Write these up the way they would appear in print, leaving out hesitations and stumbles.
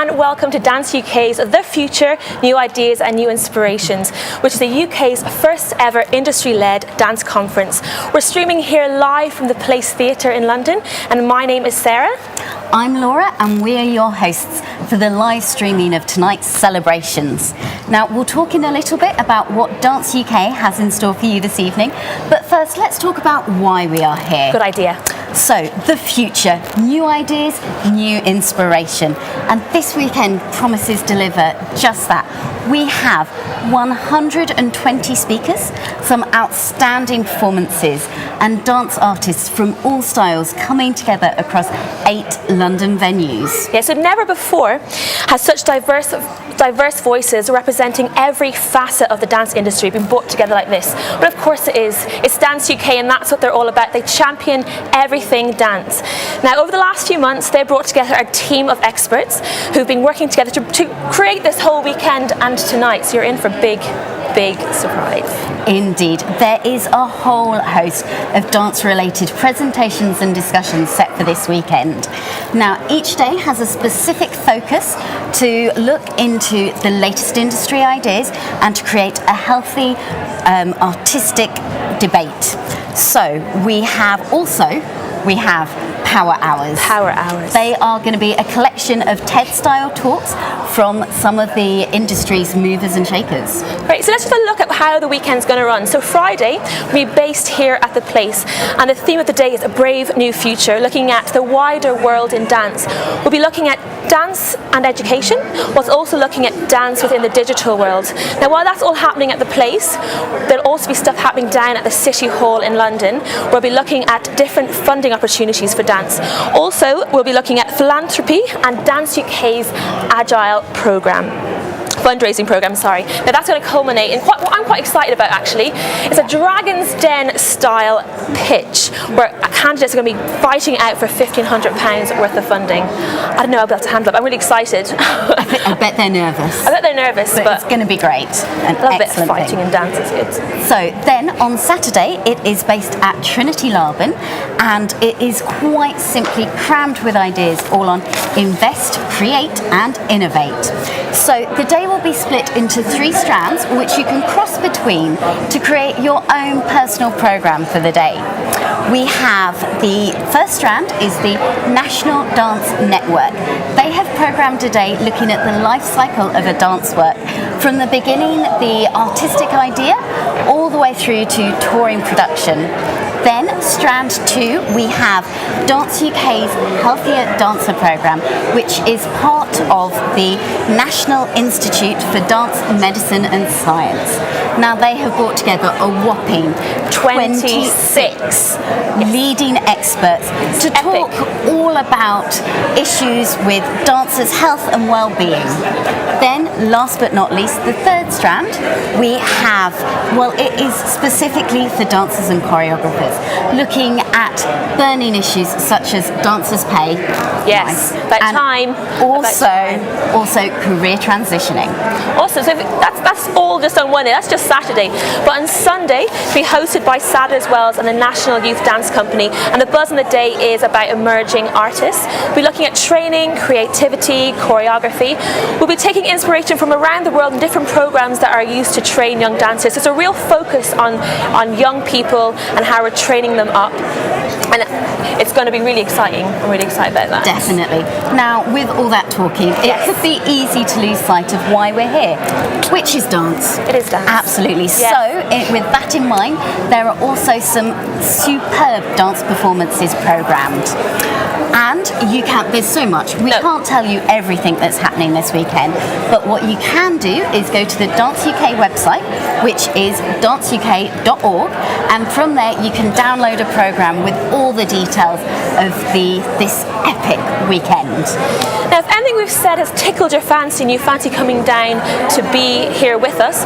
and welcome to Dance UK's The Future, New Ideas and New Inspirations, which is the UK's first ever industry-led dance conference. We're streaming here live from the Place Theatre in London, and my name is Sarah. I'm Laura, and we're your hosts for the live streaming of tonight's celebrations. Now, we'll talk in a little bit about what Dance UK has in store for you this evening, but first let's talk about why we are here. Good idea. So, the future, new ideas, new inspiration, and this weekend promises deliver just that. We have 120 speakers, some outstanding performances, and dance artists from all styles coming together across 8 London venues. Yeah, so never before has such diverse voices representing every facet of the dance industry been brought together like this. But of course it is. It's Dance UK, and that's what they're all about. They champion everything dance. Now, over the last few months, they brought together a team of experts who've been working together to create this whole weekend and tonight. So you're in for a big surprise. Indeed, there is a whole host of dance-related presentations and discussions set for this weekend. Now, each day has a specific focus to look into the latest industry ideas and to create a healthy artistic debate. So we have Power Hours. Power Hours. They are going to be a collection of TED-style talks from some of the industry's movers and shakers. Right, so let's just have a look at how the weekend's going to run. So Friday, we'll be based here at the Place, and the theme of the day is A Brave New Future, looking at the wider world in dance. We'll be looking at dance and education, whilst also looking at dance within the digital world. Now, while that's all happening at the Place, there'll also be stuff happening down at the City Hall in London. We'll be looking at different funding opportunities for dance. Also, we'll be looking at philanthropy and Dance UK's Agile fundraising program. Now that's going to culminate in what I'm quite excited about, actually. It's a Dragon's Den style pitch where candidates are going to be fighting out for £1,500 worth of funding. I don't know how I'll be able to handle it. I'm really excited. I bet they're nervous. I bet they're nervous, but it's going to be great. An excellent fighting and dance is good. So then on Saturday, it is based at Trinity Laban, and it is quite simply crammed with ideas all on invest, create and innovate. So the day will be split into 3 strands, which you can cross between to create your own personal programme for the day. We have the first strand is the National Dance Network. They have programmed a day looking at the life cycle of a dance work, from the beginning, the artistic idea, all the way through to touring production. Then, strand 2, we have Dance UK's Healthier Dancer programme, which is part of the National Institute for Dance Medicine and Science. Now, they have brought together a whopping 26 leading experts to talk all about issues with dancers' health and well-being. Then, last but not least, the third strand, we have, it is specifically for dancers and choreographers, looking at burning issues such as dancers' pay. Yes, about time. Also career transitioning. Awesome. So that's all just on one day. That's just Saturday. But on Sunday, we'll be hosted by Sadler's Wells and the National Youth Dance Company. And the buzz on the day is about emerging artists. We'll be looking at training, creativity, choreography. We'll be taking inspiration from around the world in different programs that are used to train young dancers. So it's a real focus on young people and how we're training them up. And it's going to be really exciting. I'm really excited about that. Definitely. Now, with all that talking, it could be easy to lose sight of why we're here, which is dance. It is dance. Absolutely. Yes. So, with that in mind, there are also some superb dance performances programmed. And there's so much. We can't tell you everything that's happening this weekend, but what you can do is go to the Dance UK website, which is danceuk.org, and from there you can download a programme with all the details of this epic weekend. Now, if anything we've said has tickled your fancy and you fancy coming down to be here with us,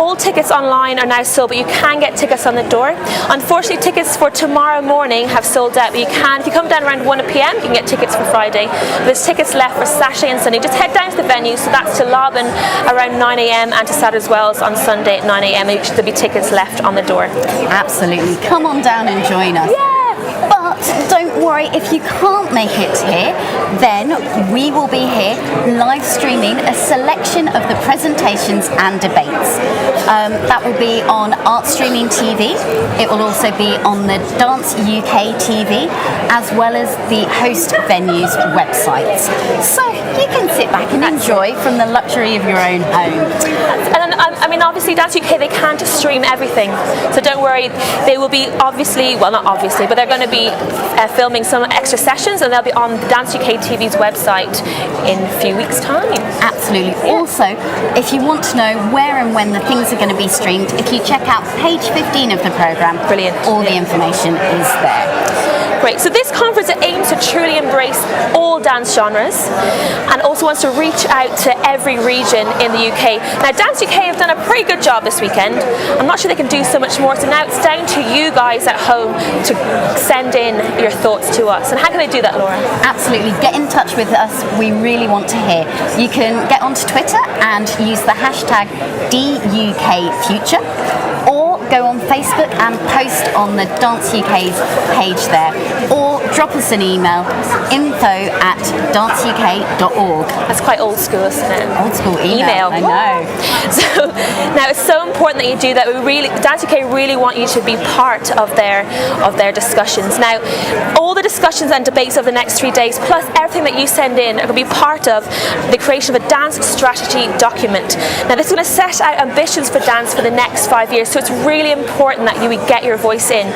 all tickets online are now sold, but you can get tickets on the door. Unfortunately, tickets for tomorrow morning have sold out, but if you come down around 1 p.m, you can get tickets for Friday. There's tickets left for Saturday and Sunday. Just head down to the venue, so that's to Laban around 9 a.m. and to Sadler's Wells on Sunday at 9 a.m. There'll be tickets left on the door. Absolutely. Come on down and join us. Yeah! But But don't worry, if you can't make it here, then we will be here live streaming a selection of the presentations and debates. That will be on Art Streaming TV. It will also be on the Dance UK TV, as well as the host venue's websites. So you can sit back and enjoy from the luxury of your own home. And I mean, obviously, Dance UK, they can't stream everything. So don't worry, they will be obviously, well, not obviously, but they're going to be filming some extra sessions, and they'll be on Dance UK TV's website in a few weeks' time. Absolutely. Yeah. Also, if you want to know where and when the things are going to be streamed, if you check out page 15 of the programme, brilliant, all the information is there. Great. So this conference aims to truly embrace all dance genres and also wants to reach out to every region in the UK. Now, Dance UK have done a pretty good job this weekend. I'm not sure they can do so much more, so now it's down to you guys at home to send in your thoughts to us. And how can they do that, Laura? Absolutely. Get in touch with us. We really want to hear. You can get onto Twitter and use the hashtag DUKFuture, or go on Facebook and post on the Dance UK's page there, or drop us an email, info@danceuk.org. That's quite old school, isn't it? Old school email. I know. So now it's so important that you do that. Dance UK really want you to be part of their discussions. Now, all the discussions and debates of the next 3 days, plus everything that you send in, are going to be part of the creation of a dance strategy document. Now, this is going to set out ambitions for dance for the next 5 years. So it's really important that you get your voice in.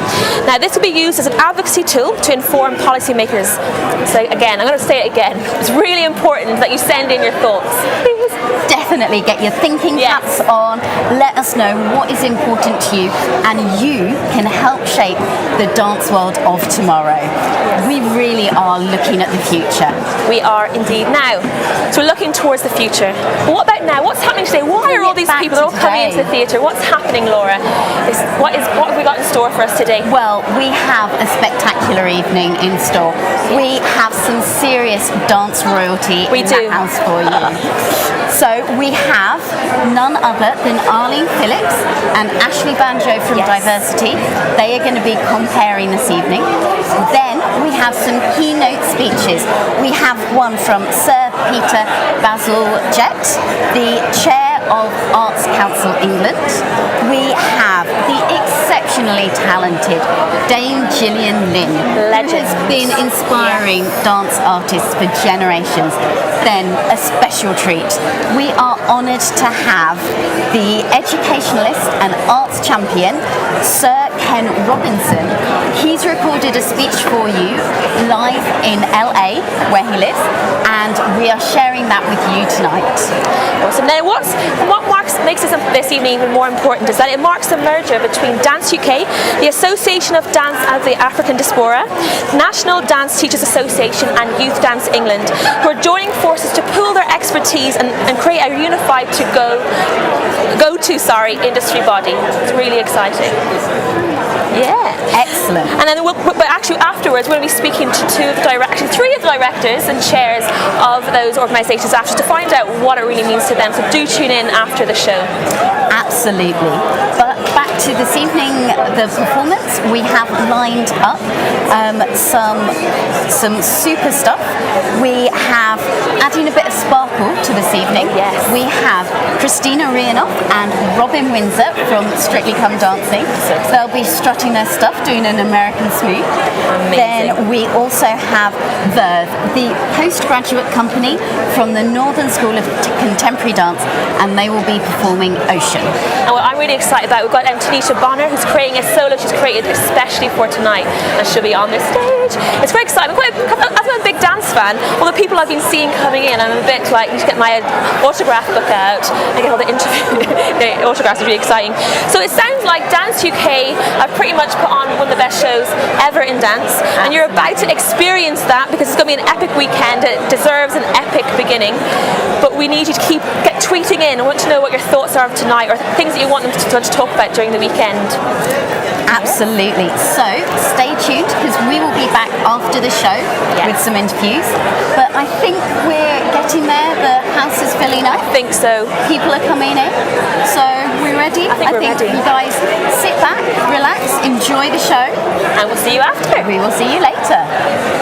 Now, this will be used as an advocacy tool to inform policymakers. So again, I'm going to say it again. It's really important that you send in your thoughts. Please. Definitely get your thinking caps on. Let us know what is important to you, and you can help shape the dance world of tomorrow. Yes. We really are looking at the future. We are indeed now. So we're looking towards the future. But what about now? What's happening today? Why are all these people all coming into the theatre? What's happening, Laura? What have we got in store for us today? Well, we have a spectacular evening in store. We have some serious dance royalty in the house for you. So we have none other than Arlene Phillips and Ashley Banjo from Diversity. They are going to be comparing this evening. Then we have some keynote speeches. We have one from Sir Peter Bazalgette, the chair of Arts Council England. We have the exceptionally talented Dame Gillian Lynn, who has been inspiring dance artists for generations. Then a special treat. We are honoured to have the educationalist and arts champion, Sir Ken Robinson. He's recorded a speech for you live in LA, where he lives, and we are sharing that with you tonight. Awesome. Now, what makes this evening even more important is that it marks the merger between Dance UK, the Association of Dance of the African Diaspora, National Dance Teachers Association, and Youth Dance England, who are joining forces to pool their expertise and create a unified go-to industry body. It's really exciting. Yeah. Excellent. And then but actually afterwards we're going to be speaking to three of the directors and chairs of those organisations after to find out what it really means to them. So do tune in after the show. Absolutely. But back to this evening, the performance. We have lined up some super stuff. We have adding a bit of sparkle to this evening. Yes. We have Christina Rianoff and Robin Windsor from Strictly Come Dancing. They'll be strutting their stuff, doing an American smooth. Amazing. Then we also have Verve, the postgraduate company from the Northern School of Contemporary Dance, and they will be performing Ocean. And what I'm really excited about, we've got Tanisha Bonner, who's creating a solo she's created especially for tonight, and she'll be on this stage. It's very exciting. As I'm a big dance fan, all the people I've been seeing coming in, I'm a bit like, need to get my autograph book out and get all the the autographs. Is really exciting. So it sounds like Dance UK have pretty much put on one of the best shows ever in dance, and you're about to experience that because it's going to be an epic weekend. It deserves an epic beginning, but we need you to get tweeting in. I want to know what your thoughts are of tonight, or things that you want them to talk about during the weekend. Absolutely. So stay tuned because we will be back after the show with some interviews. But I think we're getting there. The house is filling up. I think so. People are coming in. So we're ready. I think we're ready. You guys sit back, relax, enjoy Enjoy the show. And we'll see you after. We will see you later.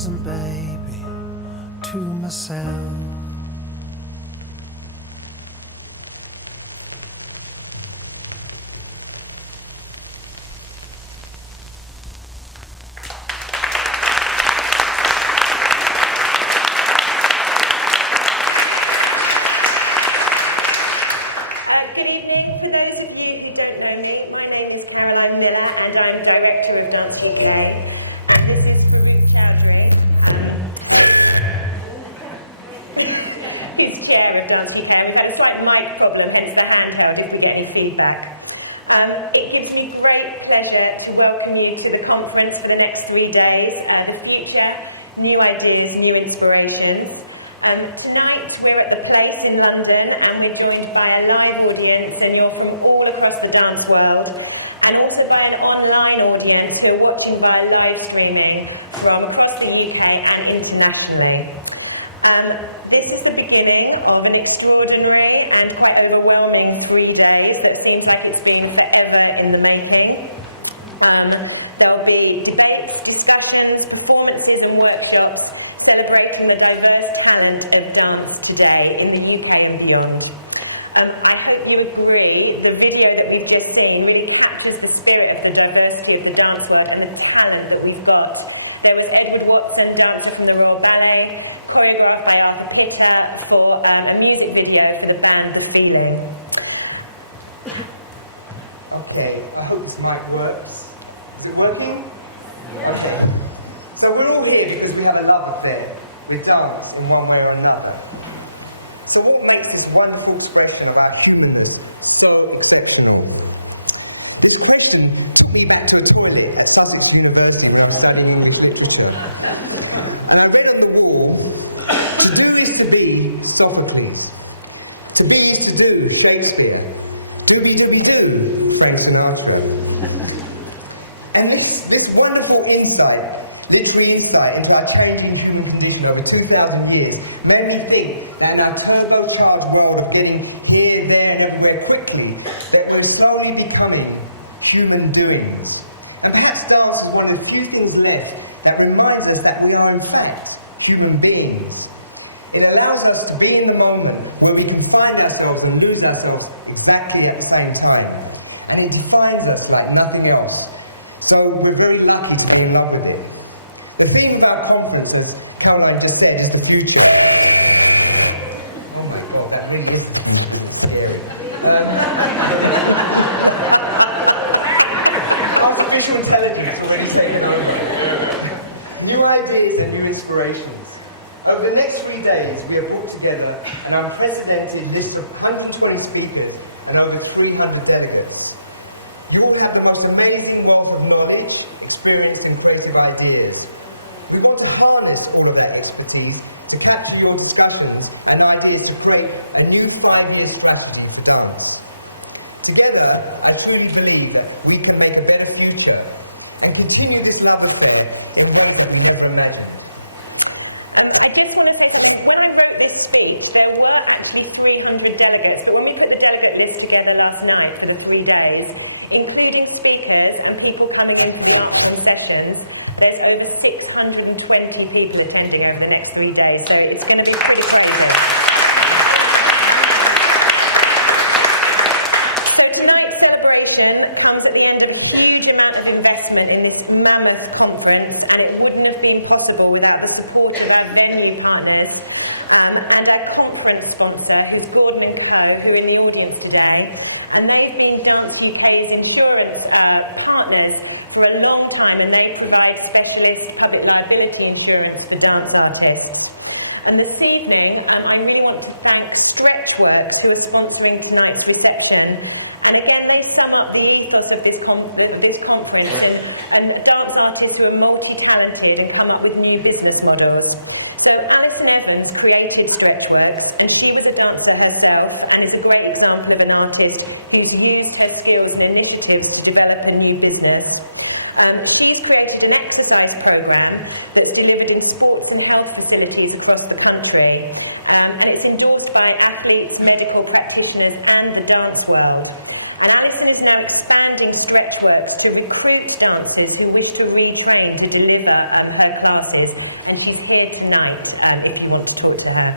present, baby, to myself. Good evening. For those of you who don't know me, my name is Caroline Miller and I'm Director of Dance UK. And this is Farouk Chowdhury, who's Chair of Dance UK. And we've had a slight mic problem, hence the handheld, if we get any feedback. It gives me great pleasure to welcome you to the conference for the next 3 days, The Future, New Ideas, New Inspirations. Tonight we're at the Place in London and we're joined by a live audience, and you're from all across the dance world, and also by an online audience who are watching via live streaming from across the UK and internationally. This is the beginning of an extraordinary and quite overwhelming 3 days that seems like it's been forever in the making. There'll be debates, discussions, performances and workshops celebrating the diverse talent of dance today in the UK and beyond. I hope you agree the video that we've just seen really captures the spirit of the diversity of the dance world and the talent that we've got. There was Edward Watson, dancer from the Royal Ballet, choreographed by Arthur Pitter for a music video for the band The Feeling. Okay, I hope this mic works. Is it working? Okay. So we're all here because we have a love affair with dance in one way or another. So what makes this wonderful expression of our humanness so exceptional? This question took me back to a toilet at Sussex University when I was studying English literature. And I read on the wall, to do is to be, Sophocles. To be is to do, Shakespeare. Doobie-doobie-doo, Frank Sinatra. And this wonderful insight, literary insight into our changing human condition over 2,000 years made me think that in our turbocharged world of getting here, there and everywhere quickly, that we're slowly becoming human doings. And perhaps dance is one of the few things left that reminds us that we are in fact human beings. It allows us to be in the moment where we can find ourselves and lose ourselves exactly at the same time. And it defines us like nothing else. So we're very lucky to be in love with it. The theme of our conference, as Caroline just said, is the future. Oh my God, that really is the future, because it's scary. Artificial intelligence already taken over. New ideas and new inspirations. Over the next 3 days, we have brought together an unprecedented list of 120 speakers and over 300 delegates. You all have the most amazing wealth of knowledge, experience and creative ideas. We want to harness all of that expertise to capture your discussions and ideas to create a new 5-year strategy for dance. Together, I truly believe that we can make a better future and continue this love affair in ways that we never imagined. I just want to say something. When I wrote this speech, there were actually 300 delegates, but when we put the delegate list together last night for the 3 days, including speakers and people coming in for the art form sessions, there's over 620 people attending over the next 3 days, so it's going to be pretty crazy. So tonight's celebration comes at the end of a huge amount of investment in this mammoth conference, and it wouldn't have been possible without the support of our venue partners and our conference sponsor, who's Gordon & Co., who are in the audience today. And they've been Dance UK's insurance partners for a long time, and they provide specialist public liability insurance for dance artists. And this evening, I really want to thank Stretchworks, who are sponsoring tonight's reception. And again, they sum up the ethos of this conference and dance artists who are multi-talented and come up with new business models. So Alison Evans created Stretchworks, and she was a dancer herself and is a great example of an artist who's used her skills and initiatives to develop a new business. She's created an exercise program that's delivered in sports and health facilities across the country, and it's endorsed by athletes, medical practitioners and the dance world. And Alison is now expanding Stretch Works to recruit dancers who wish to retrain to deliver her classes. And she's here tonight if you want to talk to her.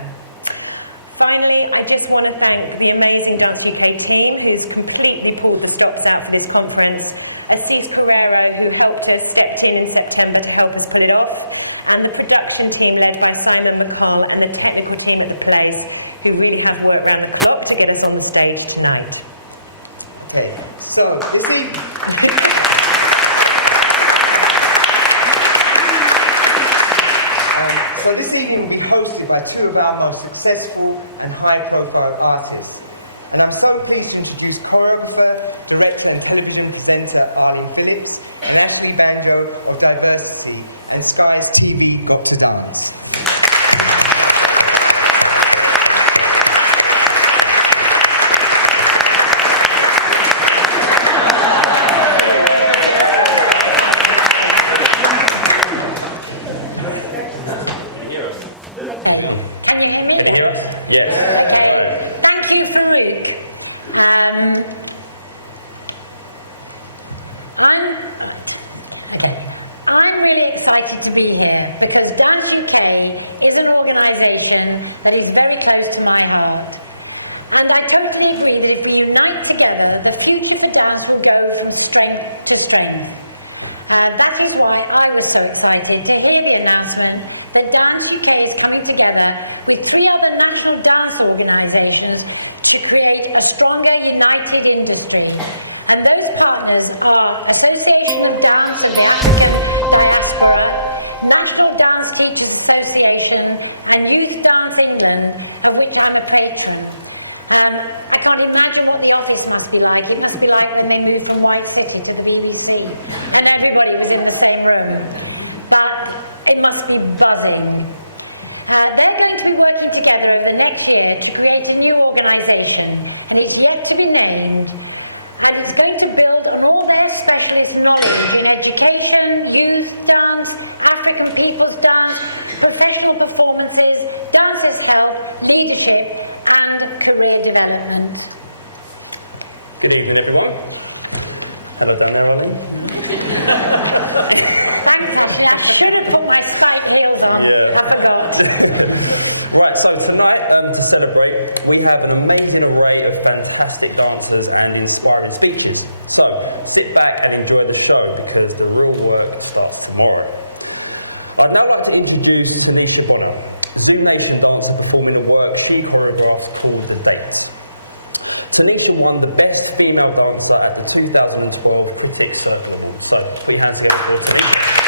Finally, I just want to thank the amazing Dance UK team who's completely pulled the stops out for this conference, Assis Carrero, who helped us, stepped in September to help us pull it off, and the production team led by Simon McCall and the technical team at the place who really have worked round the clock to get us on the stage tonight. Okay, so this evening... So this evening will be hosted by two of our most successful and high-profile artists. And I'm so pleased to introduce choreographer, director and television presenter Arlene Phillips and Ashley Banjo of Diversity and Sky's TV Got to Dance. Hey, can you hear me? Can you hear us? Yes. Okay. Right. Thank you, Farouk. I'm really excited to be here because Dance UK is an organisation that is very close to my heart. And I totally agree that if we unite together, the future for dance will go from strength to strength. That is why I was so excited to hear the announcement that Dance UK is coming together with 3 other national dance organisations to create a stronger, united industry. And those partners are Association of Dance of the African Diaspora, National Dance Teachers Association, and Youth Dance England, of which I'm a patron. I can't imagine what the office must be like. It must be like when they moved from White City to the BBC and everybody was in the same room. But it must be buzzing. They're going to be working together over the next year to create a new organisation, and it's yet to be named. And it's going to build on all their specialist knowledge in education, youth dance, African people's dance, professional performances, dancers' health, leadership, and career development. Good evening, everyone. Hello down there, Arlene. Thanks, Ashley. I should have put my spiked heels on. Yeah. I forgot. Right, so tonight, to celebrate, we have an amazing array of fantastic dancers and inspiring speeches. So, sit back and enjoy the show because the real work starts tomorrow. I'd now like to introduce Tanisha Bonner, Zoom Nation dancer performing a work she choreographed called The Dates. Tanisha won the Best Female Dancer at the 2012 Critics Circle Awards. So put your hands together for Tanisha.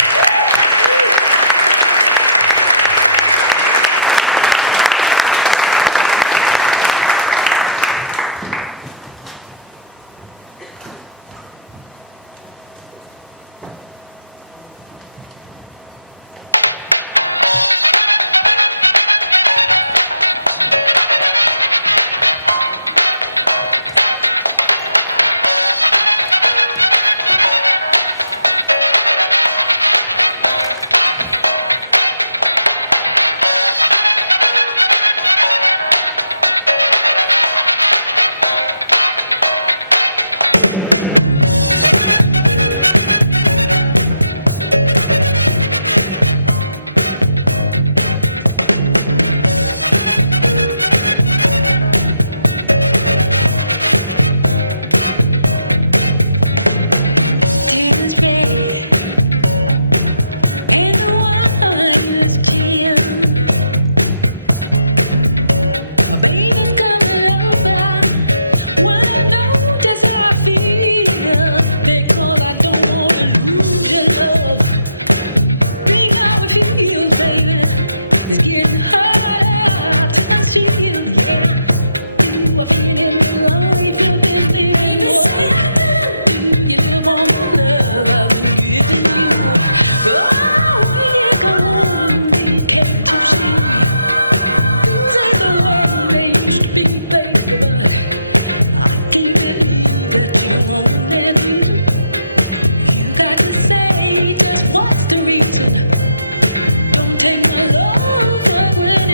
Take my love for granted.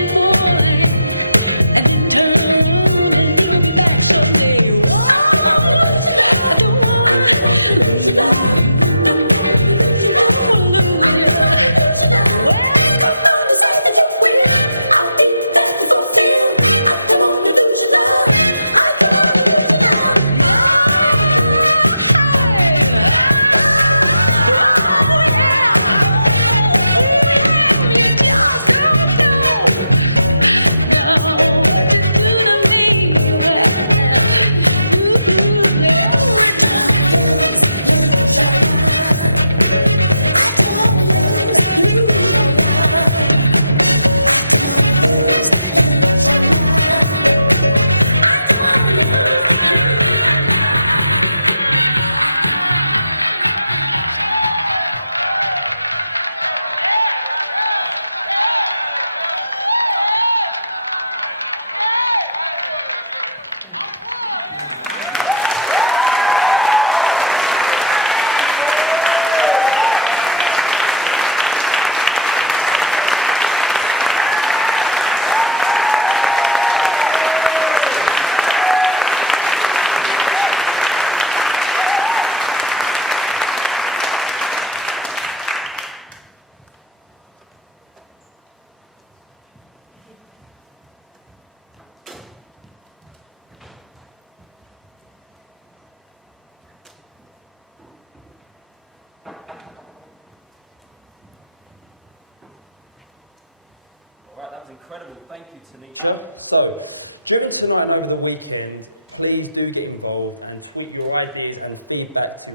incredible. Thank you, Tanisha. So, during tonight and over the weekend, please do get involved and tweet your ideas and feedback to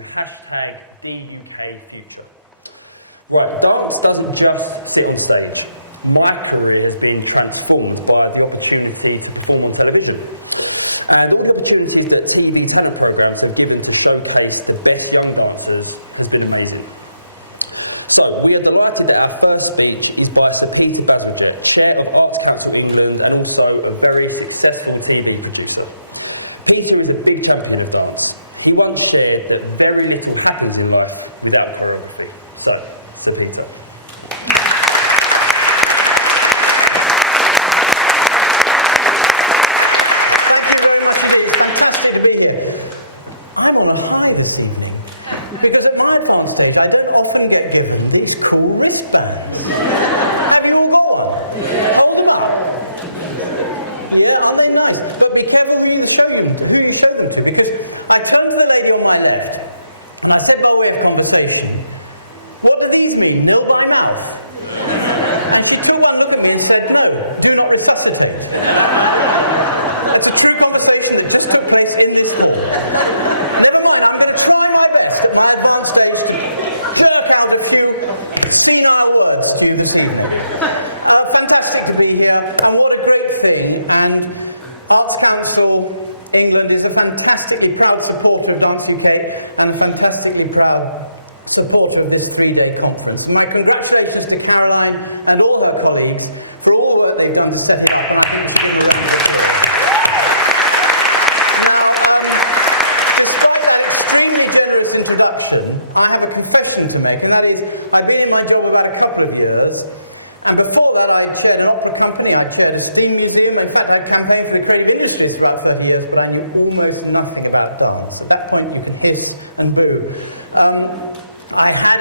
#DUKFuture. Right, dance doesn't just sit on stage. My career has been transformed by the opportunity to perform on television. And all the opportunities that TV talent programs have given to showcase the best young dancers has been amazing. So, we are delighted that our first speech is by Sir Peter Bazalgette, Chair of Arts Council England and also a very successful TV producer. Peter is a big champion of dance. He once shared that very little happens in life without choreography. So, Sir Peter. Thank you very much indeed. It's fantastic to be here. I'm on a high this evening because at my advanced stage I don't often get given these cool wristbands. Have you all got one? Hold them up. Yeah, aren't they nice? But be careful who you show them to, because I turned to the lady on my left and I said by way of conversation, "What do these mean, nil by mouth?" And she took one look at me and said, "No, do not resuscitate." It's a true conversation that just took place in this hall. Never mind, I'm going to try my best at my advanced stage to jerk out a few senile words to you this evening. Fantastic to be here, and what a great thing. And Arts Council England is a fantastically proud supporter of Dance UK and a fantastically proud supporter of this 3-day conference. And my congratulations to Caroline and all her colleagues for all the work they've done to set it up, and I think we should give them a round of applause. Now, despite that extremely generous introduction, I have a confession to make, and that is, I've been in my job about a couple of years, and before that I'd chaired an opera company, I'd chaired a steam museum, in fact I'd campaigned for the creative industries for about 30 years, but I knew almost nothing about dance. At that point you can hiss and boo. I had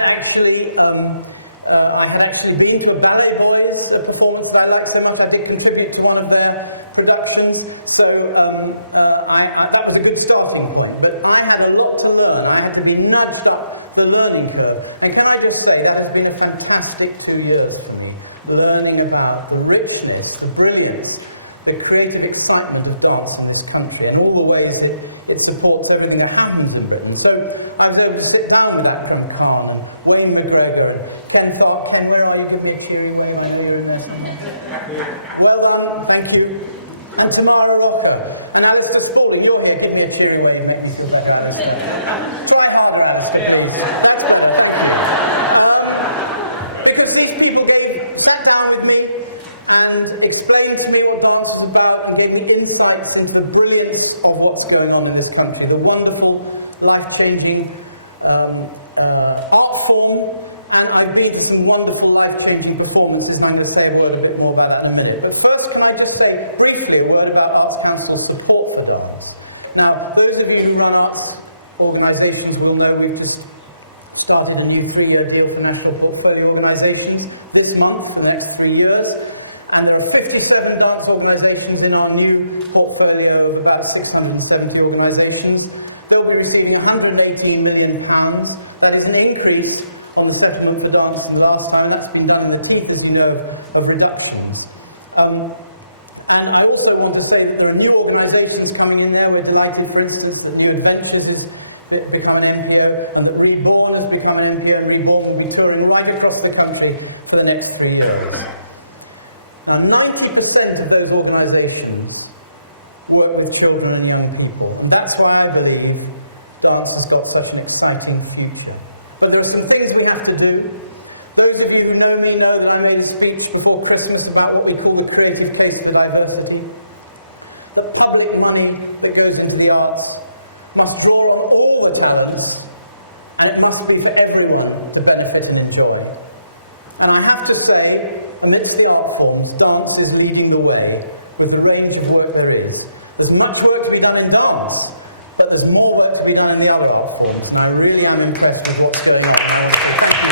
actually been to a Ballet Boys performance that I liked so much I did contribute to one of their productions, so that was a good starting point. But I had a lot to learn. I had to be nudged up the learning curve. And can I just say, that has been a fantastic 2 years for me, learning about the richness, the brilliance, the creative excitement of dance in this country and all the ways it supports everything that happens in Britain. So I was able to sit down with Akram Khan and Wayne McGregor and Ken Tharp. Ken, where are you? Give me a cheery wave. I know you're in there somewhere. Well done. Thank you. And Tamara Rocker and Alistair Spalding. You're here. Give me a cheery wave. Make me feel better, Alistair. Try harder, Alistair, please. That's better. Thank you. Because these people sat down with me and explained to me what dance was about and gave me insights into the brilliance of what's going on in this country, the wonderful, life-changing art form, and I've been to some wonderful, life-changing performances, and I'm going to say a bit more about that in a minute. But first, can I just say briefly a word about Arts Council's support for dance? Now, those of you who run arts organisations will know we've just started a new 3-year deal for national portfolio organisations this month for the next 3 years. And there are 57 dance organisations in our new portfolio of about 670 organisations. They'll be receiving £118 million. That is an increase on the settlement for dance than the last time, and that's been done in the teeth, as you know, of reductions. And I also want to say that there are new organisations coming in there. We're delighted, for instance, that New Adventures has become an MPO, and that Reborn has become an MPO, and Reborn will be touring right across the country for the next 3 years. Now, 90% of those organisations work with children and young people, and that's why I believe dance has got such an exciting future. But there are some things we have to do. Those of you who know me know that I made a speech before Christmas about what we call the creative case for diversity. That public money that goes into the arts must draw on all the talents, and it must be for everyone to benefit and enjoy. And I have to say, amidst the art forms, dance is leading the way with the range of work there is. There's much work to be done in dance, but there's more work to be done in the other art forms, and I really am impressed with what's going on, and I want to say thank you.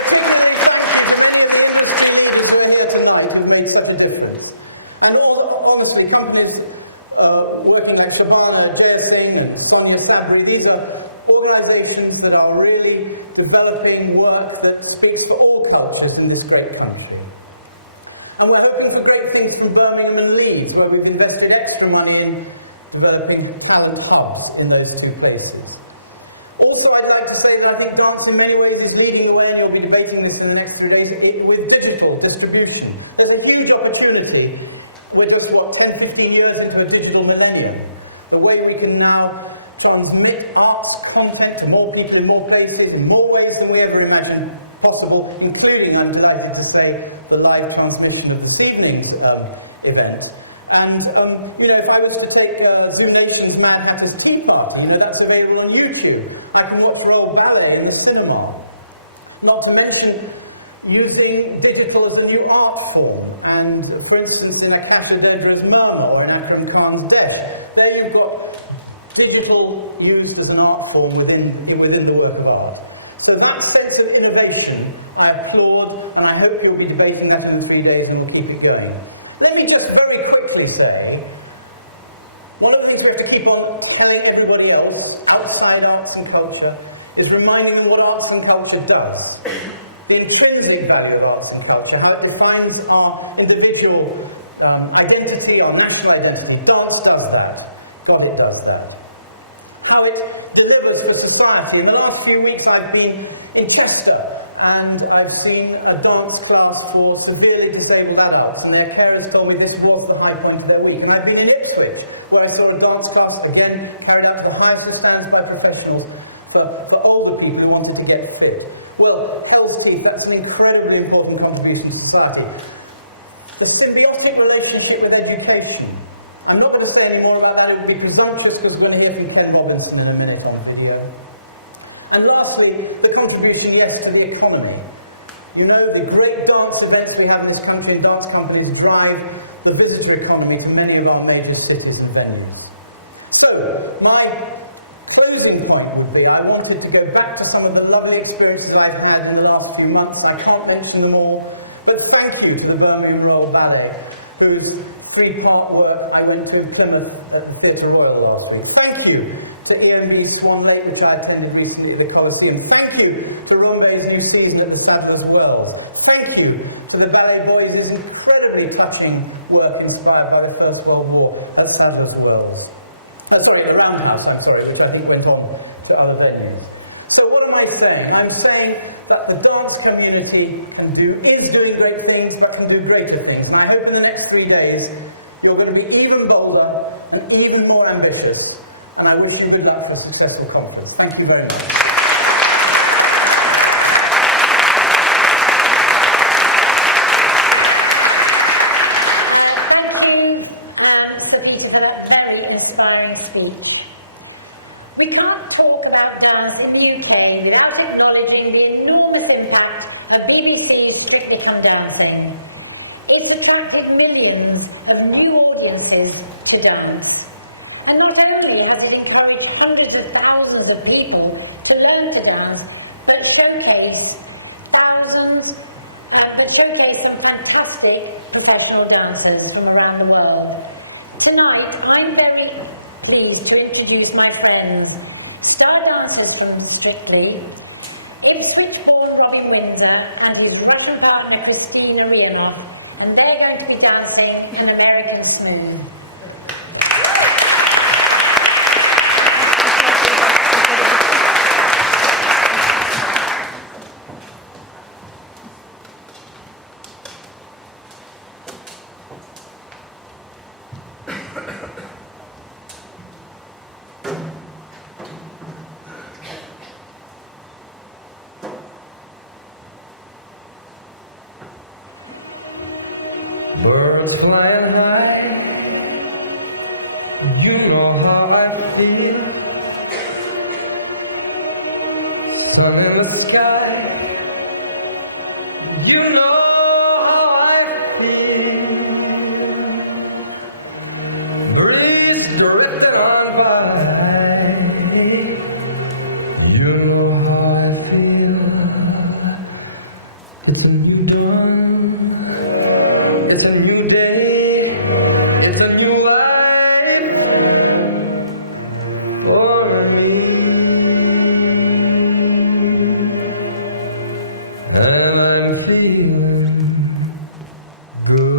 Particularly thank you to many of the industry leaders who are here tonight who've made such a difference. And honestly, companies working like Shabana Jaya Singh and Sonia Sabri, these are organisations that are really developing work that speaks for all cultures in this great country. And we're hoping for great things from Birmingham and Leeds, where we've invested extra money in developing talent hubs in those two places. Also, I'd like to say that I think dance in many ways is leading the way, and you'll be debating this in the next 3 days, with digital distribution. There's a huge opportunity. We're just, 10, 15 years into a digital millennium. The way we can now transmit arts content to more people in more places, in more ways than we ever imagined possible, including, I'm delighted to say, the live transmission of this evening's event. And, if I was to take Zoo Nation's Mad Hatter's Tea Party, that's available on YouTube. I can watch Royal Ballet in the cinema. Not to mention using digital as a new art form. And, for instance, in Akasha Dedra's Murmur or in Akram Khan's Desh, there you've got digital used as an art form within the work of art. So that sense of innovation, I applaud, and I hope you'll be debating that in the 3 days and we'll keep it going. Let me just very quickly say, one of the things we have to keep on telling everybody else outside arts and culture is reminding them what arts and culture does. The intrinsic value of arts and culture, how it defines our individual identity, our national identity. Dance does that. God, it does that. How it delivers for society. In the last few weeks I've been in Chester and I've seen a dance class for severely disabled adults, and their carers told me this was the high point of their week. And I've been in Ipswich where I saw a dance class, again carried out to the highest of standards by professionals for older people who wanted to get fit. Well, hell's teeth, that's an incredibly important contribution to society. The symbiotic relationship with education. I'm not going to say any more about that. It would be presumptuous because we're going to hear from Ken Robinson in a minute on video. And lastly, the contribution, yes, to the economy. The great dance events we have in this country and dance companies drive the visitor economy to many of our major cities and venues. So, my closing point would be I wanted to go back to some of the lovely experiences I've had in the last few months. I can't mention them all, but thank you to the Birmingham Royal Ballet, whose 3-part work I went to in Plymouth at the Theatre Royal last week. Thank you to EMB Swan Lake, which I attended recently at the Coliseum. Thank you to Rumbay's new season at the Sadler's Wells. Thank you to the Ballet Boys' incredibly touching work inspired by the First World War at Sadler's Wells. At the Roundhouse, which I think went on to other venues. So what am I saying? I'm saying that the dance community is doing great things, but can do greater things. And I hope in the next 3 days, you're going to be even bolder and even more ambitious. And I wish you good luck for a successful conference. Thank you very much. Thank you, Sir Peter, for that very inspiring speech. We can't talk about dance in the UK without acknowledging the enormous impact of BBC's Strictly Come Dancing. It's attracted millions of new audiences to dance. And not only has it encouraged hundreds of thousands of people to learn to dance, but showcased some fantastic professional dancers from around the world. Tonight, I'm very pleased to introduce my friends, star dancers from Strictly, Ipswich-born Robin Windsor and his Russian partner Kristina Rianov, and they're going to be dancing an American Smooth. Birds flying high, you know how I feel. Sun in the sky, you know how I feel. Breeze drifting on by, you know how I feel. It's a new dawn, it's a new day, it's a new life for me. And I'm feeling good.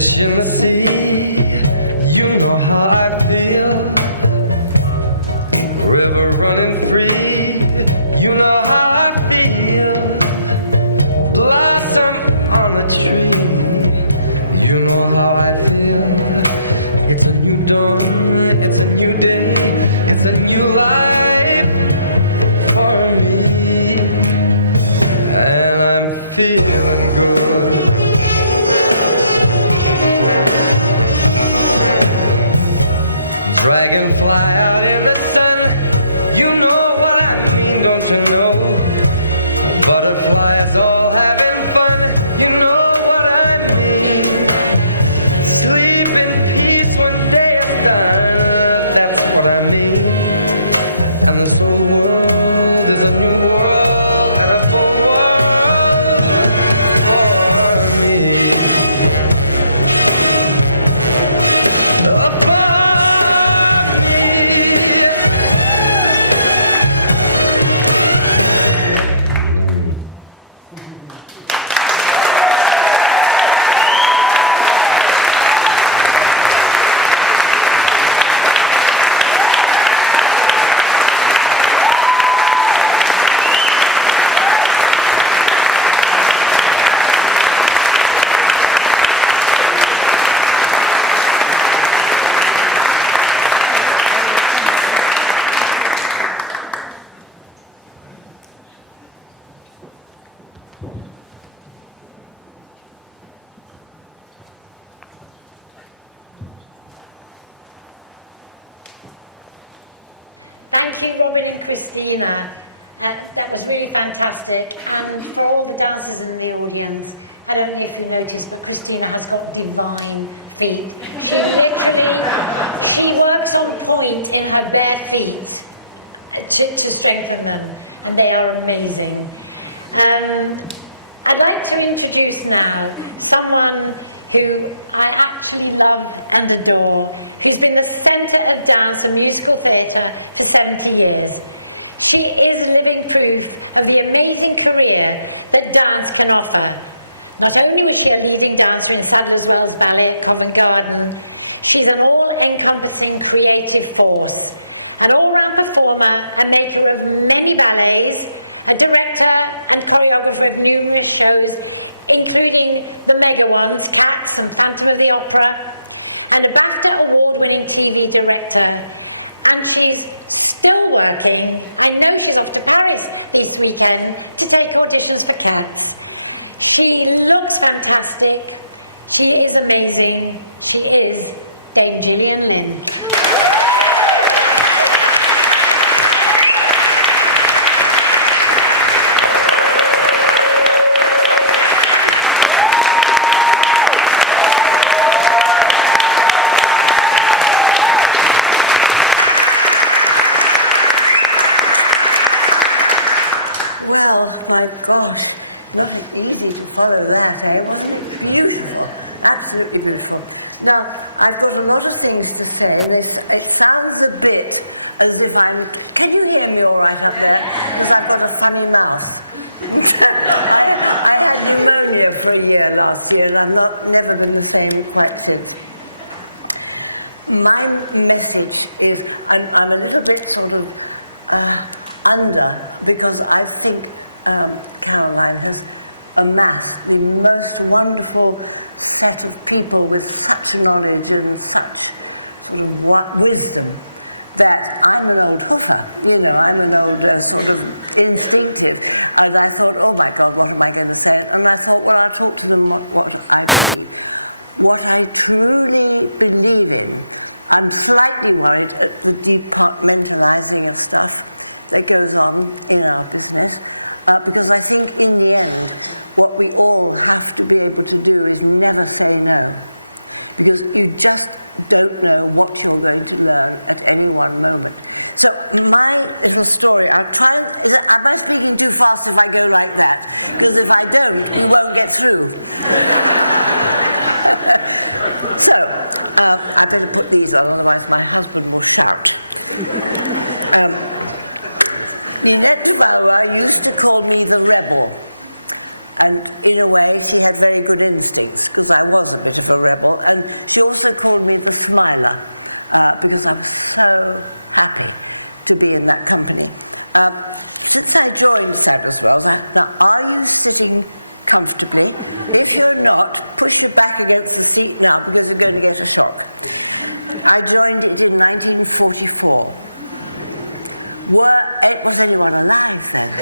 Fish in the sea, you know how I feel. River running free, you know how I feel. Blossom on a tree, you know how I feel. It's a new dawn, it's a new day, it's a new life for me, and I'm feeling good. Dragonfly out in the sun, you know what I mean, don't you know? Butterflies all having fun, you know what I mean. Sleep in peace when day is done, that's what I mean. And this whole world is a new world and a bold world for me. Thank you, Robin and Christina. That was really fantastic. And for all the dancers in the audience, I don't know if you noticed, but Christina has got divine feet. She works on point in her bare feet to strengthen them, and they are amazing. I'd like to introduce now someone who I actually love and adore, who's been the centre of dance and musical theatre for 70 years. She is living proof of the amazing career that dance can offer. Not only was she a leading dancer in Sadler's Wells Ballet at Covent Garden, she's an all-encompassing creative force, an all-round performer and maker of many ballets, a director and choreographer of numerous shows, including the mega ones, Cats and Phantom of the Opera, and a BAFTA award-winning TV director. And she's still working. I know she's off to Paris this weekend to take auditions for Cats. She looks fantastic. She is amazing. She is Dame Gillian Lynn. Well, my gosh, not easy to follow that, eh? Wasn't it beautiful? Absolutely beautiful. Now, I've got a lot of things to say, and it sounds a bit as if I'm... Can you hear me all right up there? Because I've got a funny mouth. I had pneumonia for a year last year, and I've never been the same quite since. My message is, I'm a little bit sort of... under, because I think Caroline has amassed the most wonderful set of people with such knowledge and such sort of wisdom that I'm an old hoofer, you know, I'm an old sort of instinctive, and I thought, oh my God, what am I going to say? And I thought, well, I'll talk to them what I believe. What I truly believe in. I'm slightly worried at the departmentalizing of stuff that goes on in our business, because I think in the end what we all have to be able to do is never say no, because you just don't know what you're going to learn at any one moment. So my little story, I'll try and... am I speaking too fast if I go like that? Because if I don't, we won't get through. So I better put these on, otherwise my husband will shout. Ninette de Valois used to call me the rebel. And in a way, she had very good instincts, because I was a bit of a rebel. And she also called me the Smiler, because I was so happy to be in that company. Since I joined Sadler's Wells, now, are you sitting comfortably? If you're not, push your back against the seat now, because you're going to get a shock. I joined it in 1944. Was anyone alive then?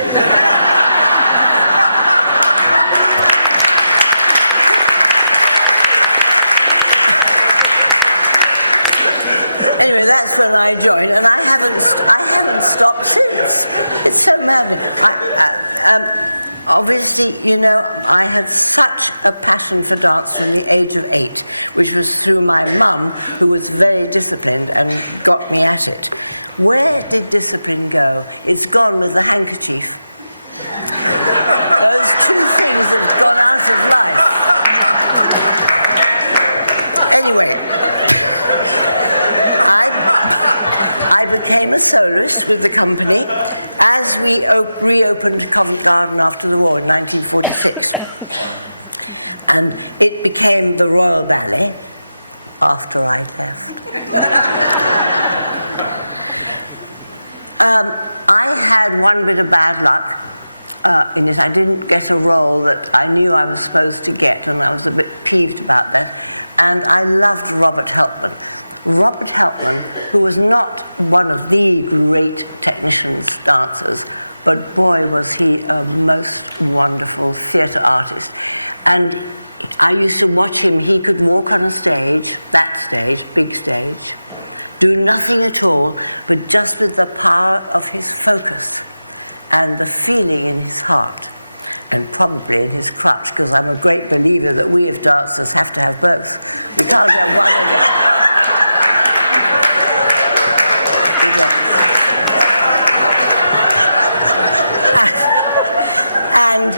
Anyway, that's when I joined, and I haven't stopped since. It's so maddening. Obviously, you know, I had such a passion for dance from the age of 8, which was through my mum, who was very disciplined and got me at it. Where did discipline go? It's gone with the handkerchief. Those two things have gone out of life. Anyway, I became a soloist with the company as we reopened Covent Garden after the war in 1946. And it became the Royal Ballet after I left. I had one bit of bad luck in it. I didn't get a role that I knew I was supposed to get, and I was a bit peeved about that. And I loved Robert Helpman. Robert Helpman, who was not one of the great technicians, dancers, but boy was he a most wonderful theatre artist. And I used to watch him. He could walk on a stage, that stage, big stage, do nothing at all, but just with the power of his focus and the feeling in his heart, and probably in his crutch, because I'm a great believer that we as dancers have to have both. We can't have one of it. And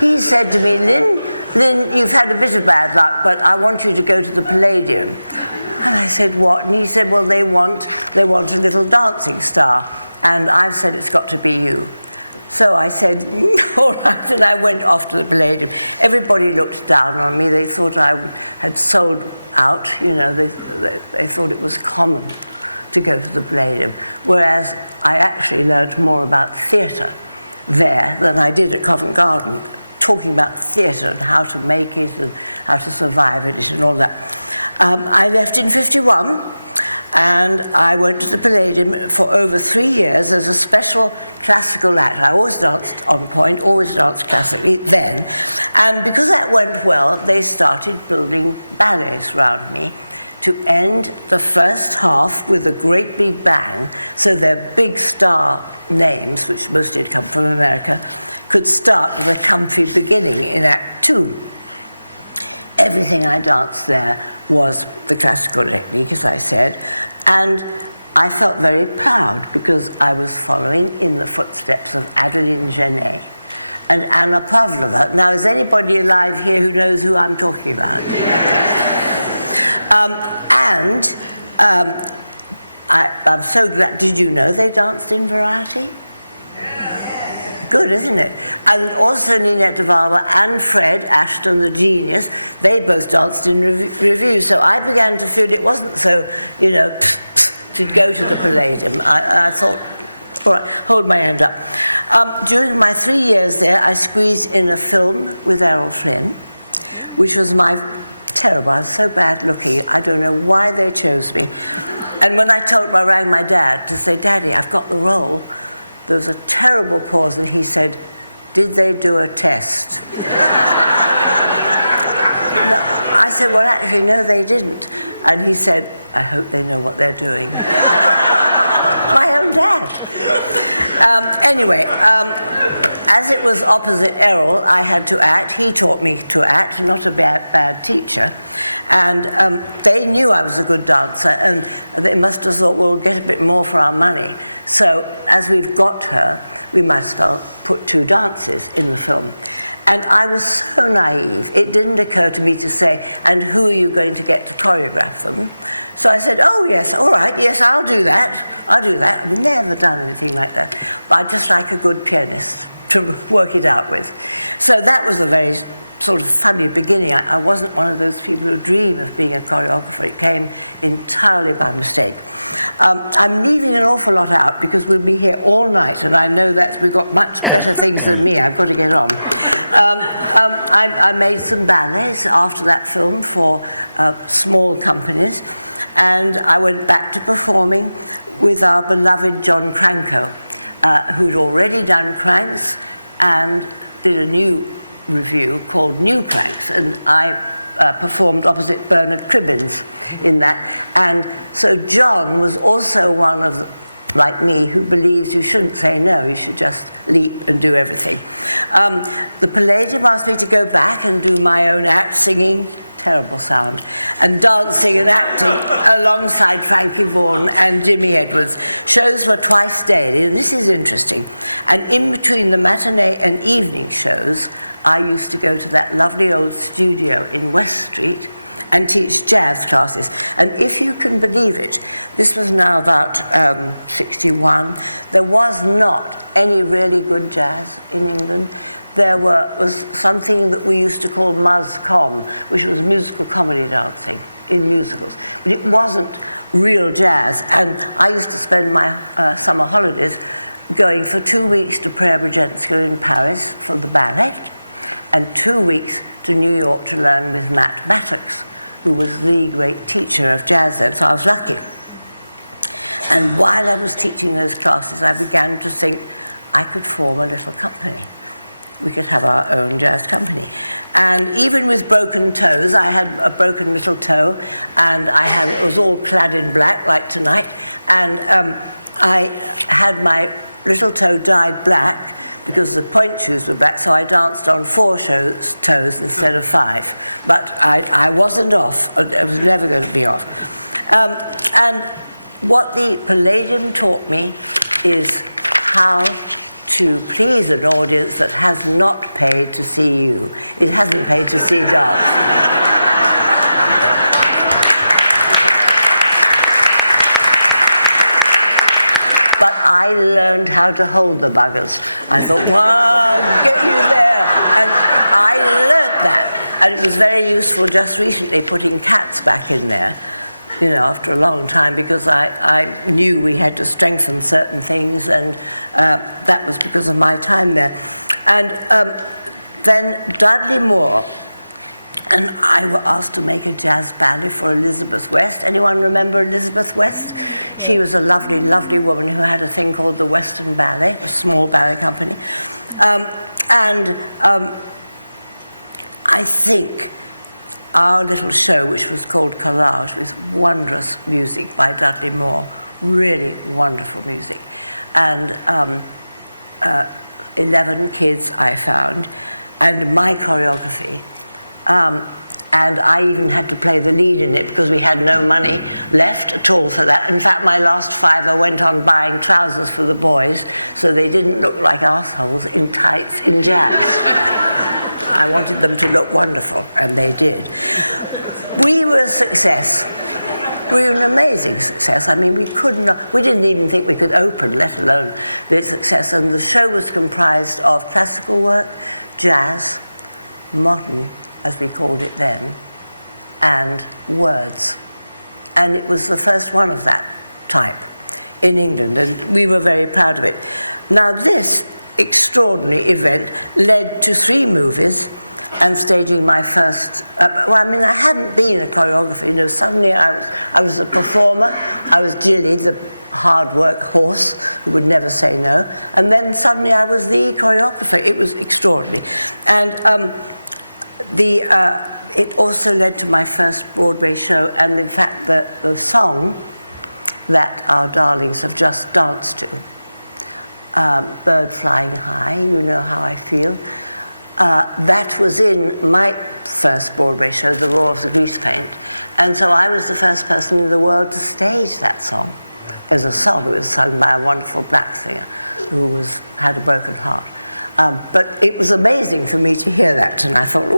he said to me, Lynn, you've had a bit of bad luck, but I want you to go to the Palladium. And I said, what? And he said, well, they want a little dancing star. And I've said it's got to be you. So I said, all right, and I went off to the Palladium. Everybody looked down on me. They thought I had sold out. You know, they thought it was common to go to the Palladium, whereas I actually learned more about theatre there than I did at Covent Garden, talking about theatre and how to make it and how to survive it and all that. I left in 51, and I went to the Palladium for over 3 years as a special classical act. I always danced on point, always danced classically then, and because that went well, they started building ballets around me to end the first half with a great big bang, so their big star names, which mostly had come from America, could start with a comfy beginning in Act 2. Everything I danced there was the classical technique, as I said, and I felt very proud because I was following in the footsteps of Adeline Genet and Anna Pavlova. Now, is anybody alive here who knows who I'm talking about? I'm so glad. Did you know they danced in Variety? Good, isn't it? And also Ninette de Valva and Fred Ashton, the genius, they both danced in review. So I began to feel it wasn't so, you know, to go to the Palladium. I thought, all right, hold my hand up. During my 3 years there, I squeezed in a film with Errol Flynn, which was terrible. I was so bad looking. I don't know why they chose me. And when I rang my dad to say, Daddy, I've got the role, there was a terrible pause, and he said, did they do a test? No, I said, well, actually, no, they didn't. And he said, I hope they know what they're doing. My own dad. Anyway, as it was opposite Errol, I had to act. He taught me to act, not a bad teacher. And they knew I was a good dancer, and they must have thought, well, we'll get a bit more for our money. So as we've got her, we might as well put 2 dances in the film. And I was so naive, it didn't occur to me to say, and who are you going to get to choreograph them? So I said, oh, yes, all right, yes, I'll do that. I've never done anything like that. But I just like a good pianist. to work it out with. So that was a very sort of funny beginning. I wasn't one of those people who dream of being a choreographer. It came entirely by mistake. I'm leaving an awful lot out because we'll be here all night, and I know that we've got much better things than me. I've got to get on. I made some ballets after that film for small companies, and I went back to performing with our beloved John Cranko, who'd already done Cranks and did a new review called New Cranks, and I performed opposite Bernard Cribbins in that. And so John was also one of the, like me, who believes you shouldn't say no, you should just leap and do everything. The Palladium asked me to go back and do my own act, singing, terrible sound, and dancing and acting alongside Frankie Vaughan and Jimmy Edwards. Shows were twice daily, and this is interesting. And in between the matinee and evening shows, I used to go to that lovely old studio in West Street and teach jazz classes. And if you can believe it, this was now about 61, there was not any really good jazz in England. There was something that we used to call Muzz-com, which was musical comedy dancing in musicals. But it wasn't real jazz. And I used to spend my summer holidays going for 2 weeks to Preobrazhenska in Paris for the ballet, and 2 weeks to New York to learn with Matt Mattox, who was the great teacher of jazz then, so I was lucky. And while I was teaching those classes, I began to think I could form a little company. We could have our own jazz company. And even with broken toes, I had a broken little toe, and it was all clad in black, like tonight, and I had my little toe dyed black because the point shoes were black, so I danced on 4 toes instead of 5. But I wasn't off. I was never going to be off. And what the Palladium taught me is how to please an audience that has not paid to see you. It hasn't paid to see dance. But I learned how to hold the buggers. I thought, well, I'll get you there. And I learned that. And it was very useful just recently putting cats back in there, you know, after a long time, because I knew we had to strengthen certain things, and that was because of my time there. And then Dudley Moore and I were asked to make a jazz ballet for Elizabeth West. Anyone remember Elizabeth West? She was a lovely, lovely woman who had a thing called the Western Ballet, a small ballet company. I think our little show, which was called Collage, with wondrous music by Dudley Moore, really wonderful music. And 11 kids I found, and my choreography. And I even had to play the lead in it because we had no money left at all for that. In fact, my last 5 I went on buying trousers for the boys so they didn't look like assholes in tights in jazz. I wanted them to look wonderful, and they did. We were a success. We were an amazing success. I mean, we didn't even think we could open, let alone be a success. And the show was comprised of classical work, jazz, modern, as we called it then, and words. And it was the first one of that type in England, and we were very proud of it. Now, this extraordinary event led to 3 movies and staging my first, I hadn't been a choreographer, you know, suddenly I was a performer, I was Jilly, the hard work horse who would never say no, and then suddenly I was the choreographer. It was extraordinary. And it also led to my first Broadway show, and in fact the song that our darlings have just danced to, Bird Flying High, You Know How I Feel, that was in my first Broadway show, The Roar of the Grease Paint, and so I was the first person in the world to stage that song as a song. It was sung by a wonderful black singer who had a broken heart. But it was amazing for me to hear that, and I thought,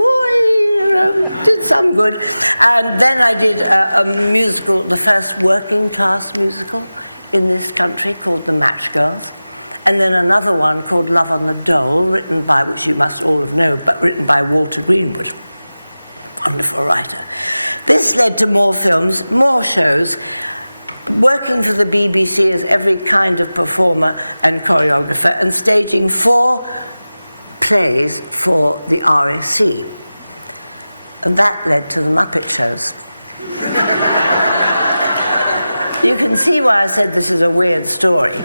did some good. And then I did a musical, the first working class musical in this country, called The Match Girls. and then another one called Love on the Dole, written by, which you must all have known, but written by Walter Greenwood, wonderful writer. This led to more films, more shows, working for the BBC as every kind of performer and choreographer, and staging 4 plays for the RSC. And that led to the Muppet shows. You can see why I said this is a weird story,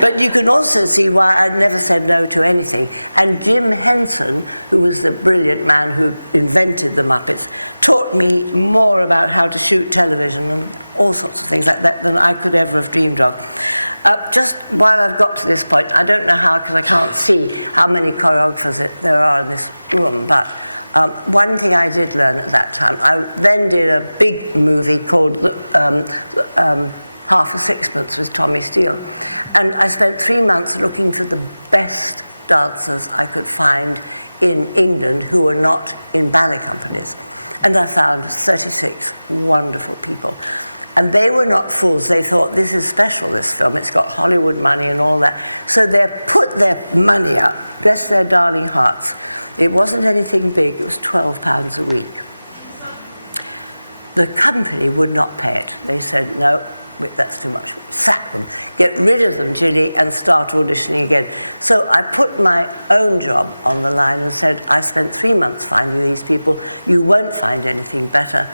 but you can also see why I never said no to anything. And Jim Henson, who was the brilliant man who invented the Muppets, taught me more about how to shoot television and all sorts of things like that than I could ever have dreamed of. Just while I've got to this point, I don't know how, because I can't see how many choreographers there are in this room, but one thing I did learn at that time, I then did a big movie called Half a Sixpence with Tommy Steele. And I spent 3 months looking for the best dancers I could find in England who were not in ballet companies. And I found 36 wonderful people. And they were not fools. They thought, this is special, this film. It's got Hollywood money and all that. So they put their money up, bless their darling hearts. It wasn't anything big. It was £12 a week. The company would not pay it. They said, no, that's too much. Sack them. Get rid of them, Ginny, and start auditioning again. So I put my own job on the line and said, I spent 3 months finding these people. You won't find anything better.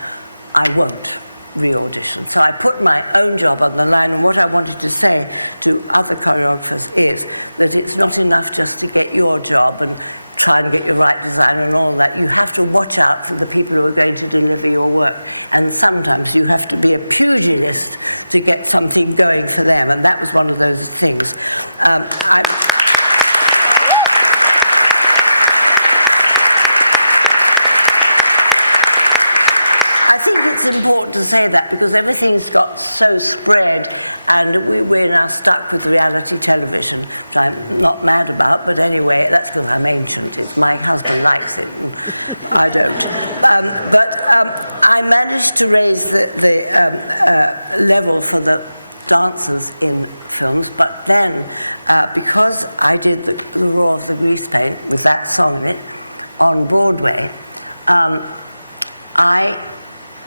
I won't re-audition. So I put my own job on the line, and what I wanted to say to other choreographers is that it's not enough just to get your job and try and get your right design and all that. You have to watch out for the people who are going to deliver your work, and sometimes you have to be a pugilist to get something going for them, and that was one of those things. I think it's important to say that because everything's got so spread, and we're now stuck with reality television, which I'm not mad about, but anyway, that's because I'm ancient. It's my husband likes it, and I don't. I managed to raise the level for the dancers in films, but then because I did the Roar of the Grease Paint with that song in it on Broadway,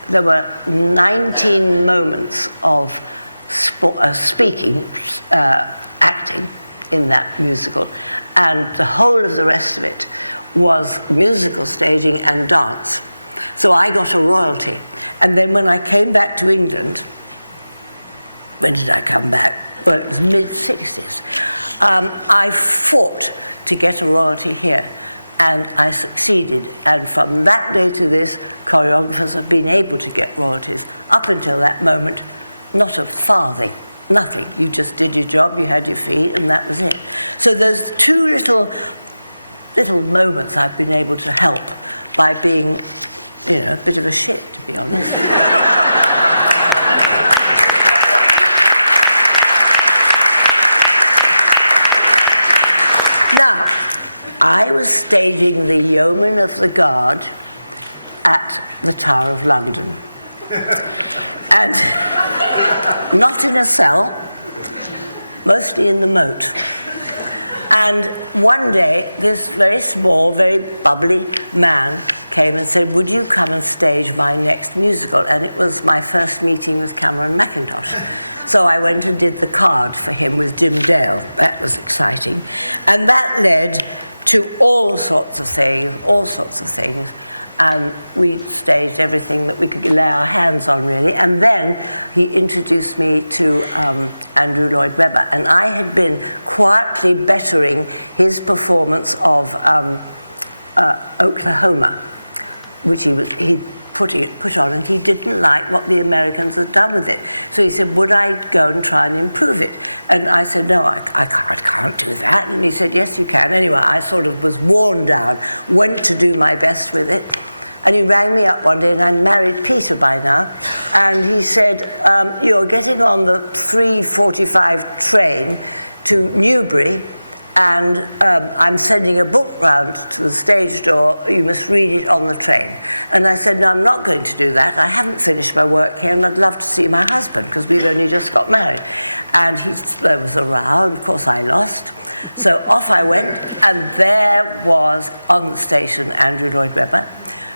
there were 19 moments of speaking, acting in that musical, and the whole of the rest of it was musical staging and dance. So I got a royalty. And then when I came back to England, when did I come back? Well, it was mid-60s. I fought to get a royalty here. And I succeeded, and from that day to this, choreographers have been able to get royalties. Up until that moment, not a farthing, nothing. You just did your job, you had your fee, and that was it. So there's 2 little moments I've been able to help by being, a bit of a shit, to be honest. Now, I was staging the Yeoman of the Guard at the Tower of London. And not in a cell, mostly in the moat. And one day, this very small, very bubbly man came and said, would you come and stage my next musical? And it was my first meeting with Cameron Mackintosh. So I went and did the card for him with Jim Dale. That was exciting. And that led to all sorts of things, and we staged everything that we could lay our hands on, really. And then he introduced me to Andrew Lloyd Webber, and I had been quietly bettering his performance of Oklahoma, which he put on, and he didn't like what the Americans had done with it. So he said, would I go and try and improve it? And I said, no, I can't do that. And he said, yes, you can. Anyway, I sort of was worn down, went to do my best with it. And he rang me up one day, and I'd married Peter by now, and he said, you're getting on the 3:45 train to Newbury and I'm sending a book round to the stage door. You must read it on the train. And I said, no, I'm not going to do that. I haven't finished my work here, and I'd love to see my husband, because we've only just got married. And there was a row, and of course I lost. So off I went, and there was, on the station, Andrew Lloyd Webber,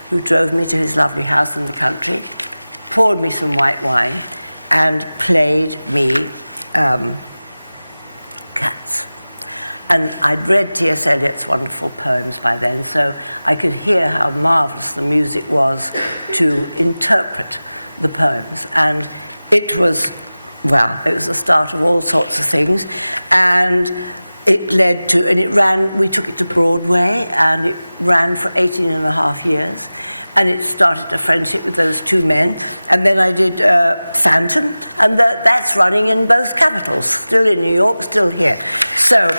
who drove me to his lovely house in the country, poured me some white wine, and played me Cats. And I'd read T.S. Eliot's wonderful poems by then, so I could hear how marvellous the music was to interpret the poems. And it was, well, it was the start of all sorts of things. And it led to, and it ran, we took it to Broadway, and it ran for 18 and a half years. And it started a friendship with those two men. And then I did Phantom, and that's running in both capitals, still in New York, still here. So,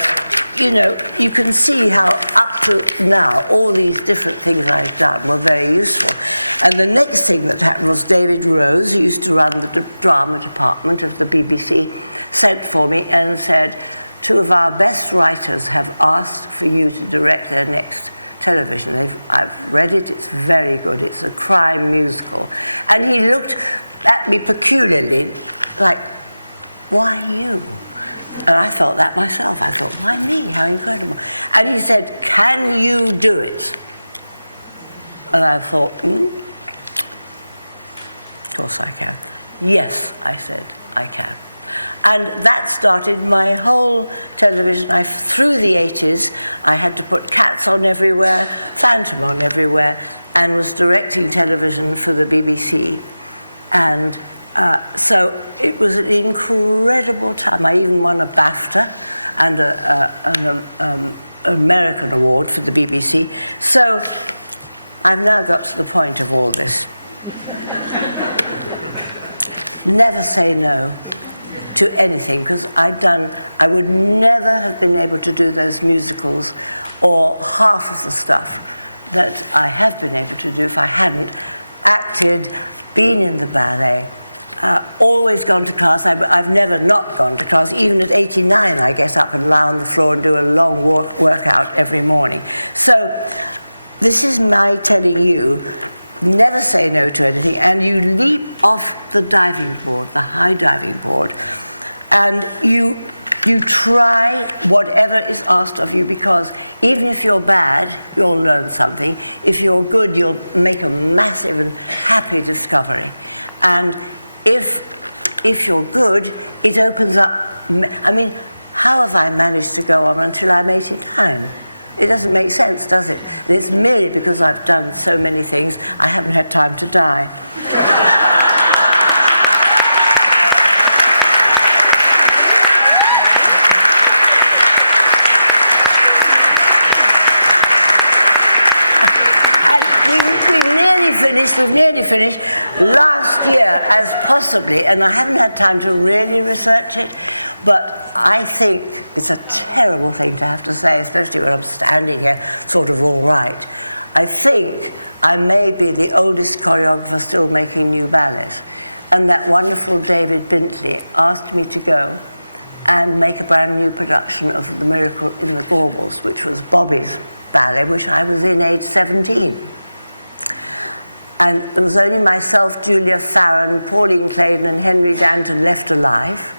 you know, you can see how up to now all these different things I've done were very useful. And the next thing that happened was David Rose, who used to run the drama department of the BBC, sent for me and said, 2 of our best writers have asked for you to direct their next television. I've read it, it's very good. It's a crime musical. And he looked at me peculiarly, like, why you? And I thought that myself. I thought, why me? How incredible. And he said, can you do it? And I thought, of course I can. Yes, I said, I can. And that started my whole television life. Through the 80s, I had to put Cats on everywhere, Phantom on everywhere, and was directing television for the BBC. And so it was an incredible time. I even won a BAFTA and an American award for the BBC. So I've now got to the point of all this. Never say no to anything, because I would never have been able to do those musicals or half of the stuff that I have been able to do if I hadn't acted, been in the ballet, always gone to class. I've never not gone to class. Even at 89, I get up and lie on the floor and do a long workout every morning. So this is my telling you, never say no to anything, and you leap off the diving board, the high diving board, and you try whatever is asked of you, because even if you're bad, you'll learn something. If you're good, you'll make a massive and happy discovery. And if you're good, it opens up. I mean, how have I managed to go on until I'm 89? It doesn't make sense, does it? And it's merely because I've done so many things, I haven't had time to die. We've nearly finished last year as possibly, and I haven't had time to really research it, but I think it's a terrible thing to have to say, especially when I'm standing here sort of all right. I think I may be the oldest choreographer still making new ballets, and that wonderful David Bintley asked me to go and make a brand new production of The Miracle in the Gaubles, which was Bobby's ballet, which I was in age 17. And it was only myself, Julia Farron, Pauline Claydon, and Henry Danton left alive.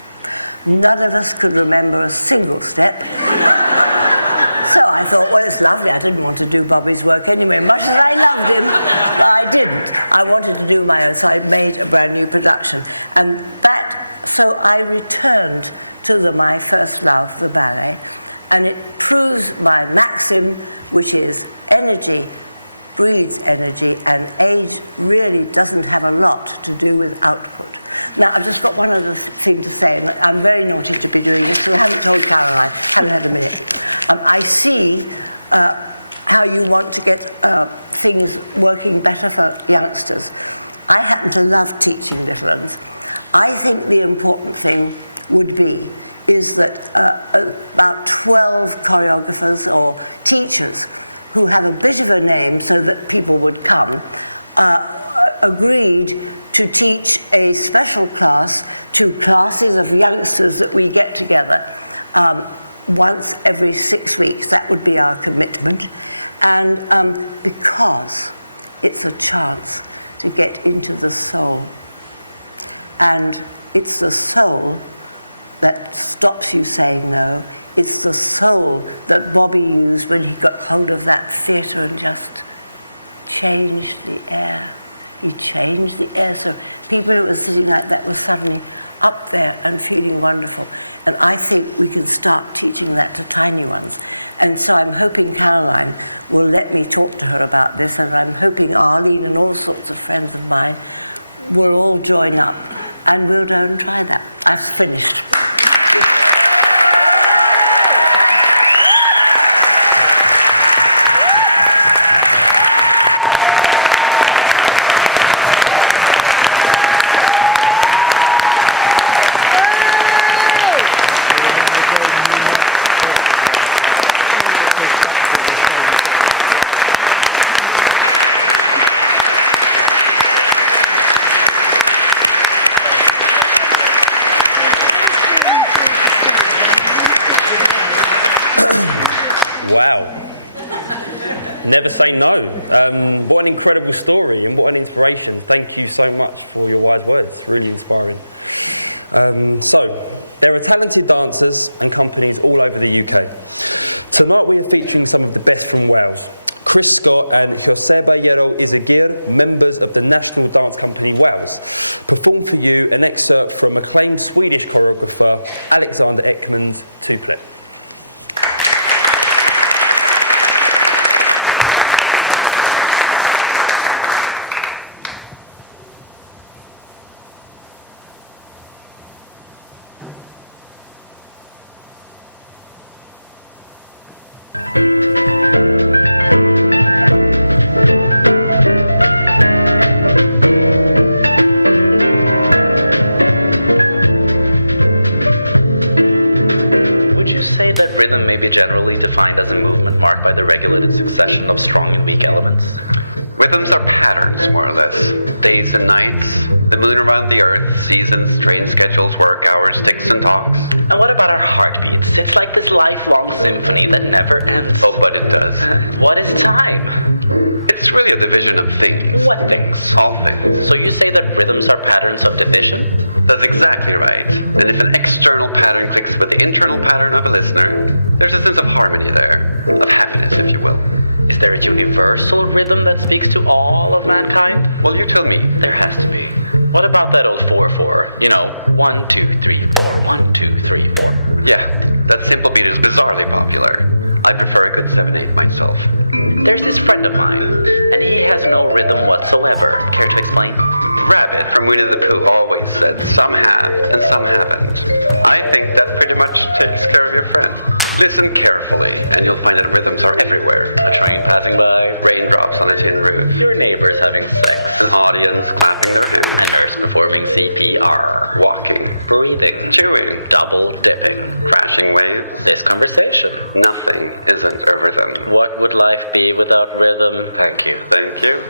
None of us could remember a single step. So I thought, well, it's lovely. I didn't want to do Bobby's work anyway, much as I loved him, but I didn't. I wanted to do my own, so I made a brand new production. And so I returned to my first love, the ballet, and it proves my maxim, which is energy breeds energy, and age really doesn't have a lot to do with output. Now, I've just got one other thing to say, and I'm very naughty to be doing this, so I haven't told Caroline, haven't had a minute. I see how you want to get things working better for youngsters. I happen to love teaching little ones. I think the important thing is that about 12 choreographers or teachers who have a bit of a name so that people would come, agreed to teach a special class to classes of youngsters that we get together once every 6 weeks. That would be our commitment. And because it's a chance to get into the soul. And it's the soul that stops you saying no. It's the soul that Bobby used when he got hold of that theatre and just changed the air. He changed the air, so people who were sitting like that were suddenly up there and feeling wonderful. And I think we can start teaching that to tiny ones. And so I'm hoping Caroline will let me talk to her about this, and I'm hoping Arlene and all sorts of friends of mine will all join up, and we'll go and try that. I've finished. Wow. Never say no. What an incredible story and what an inspiration. Thank you so much for your wise words. Really inspiring. So, there are talented dancers and companies all over the UK. Tonight we are featuring some of the best from Wales. Chris Scott and Joseba Yero Izagir, members of the National Dance Company Wales, perform for you an excerpt from acclaimed Swedish choreographer Alexander Ekman's Tuplet. That rhythm may be generally defined as a movement marked by the regulated succession of strong and weak elements? Rhythms are patterns, more or less. Days and nights, the moon around the earth, seasons, train schedules, work hours, ticks and talks. And what about our heartbeats? It's like this lifelong symphony that never ends. Oh, but it does. What is time? It's really a division of things. What things? All things. So you say that rhythms are patterns of division? That's exactly right. And if an external pattern clicks with the internal pattern of a listener, there's a sense of harmony there, of happiness, if you will. Is there a universal rhythm that speaks to all of mankind? Well, you tell me. There has to be. What about that old 4/4? You know, 1, 2, 3, 4, 1, 2, 3, 4. Yeah, that simple beat is bizarrely popular. I prefer a good 7/8 myself. There's this friend of mine, and he has no rhythm whatsoever. Care to explain? Rabbit from Winnie the Pooh always said, some have and some haven't. I think that pretty much takes care of your friend. Listen carefully, and you'll find that rhythms are everywhere. A train passing by, raindrops on a tin roof, your neighbors having sex, an audience clapping their hands, a nurse performing CPR, walking, breathing, chewing, double dipping, crashing waves, this conversation. Nothing isn't a rhythm. What would life be without rhythm? Thank you. Thank you.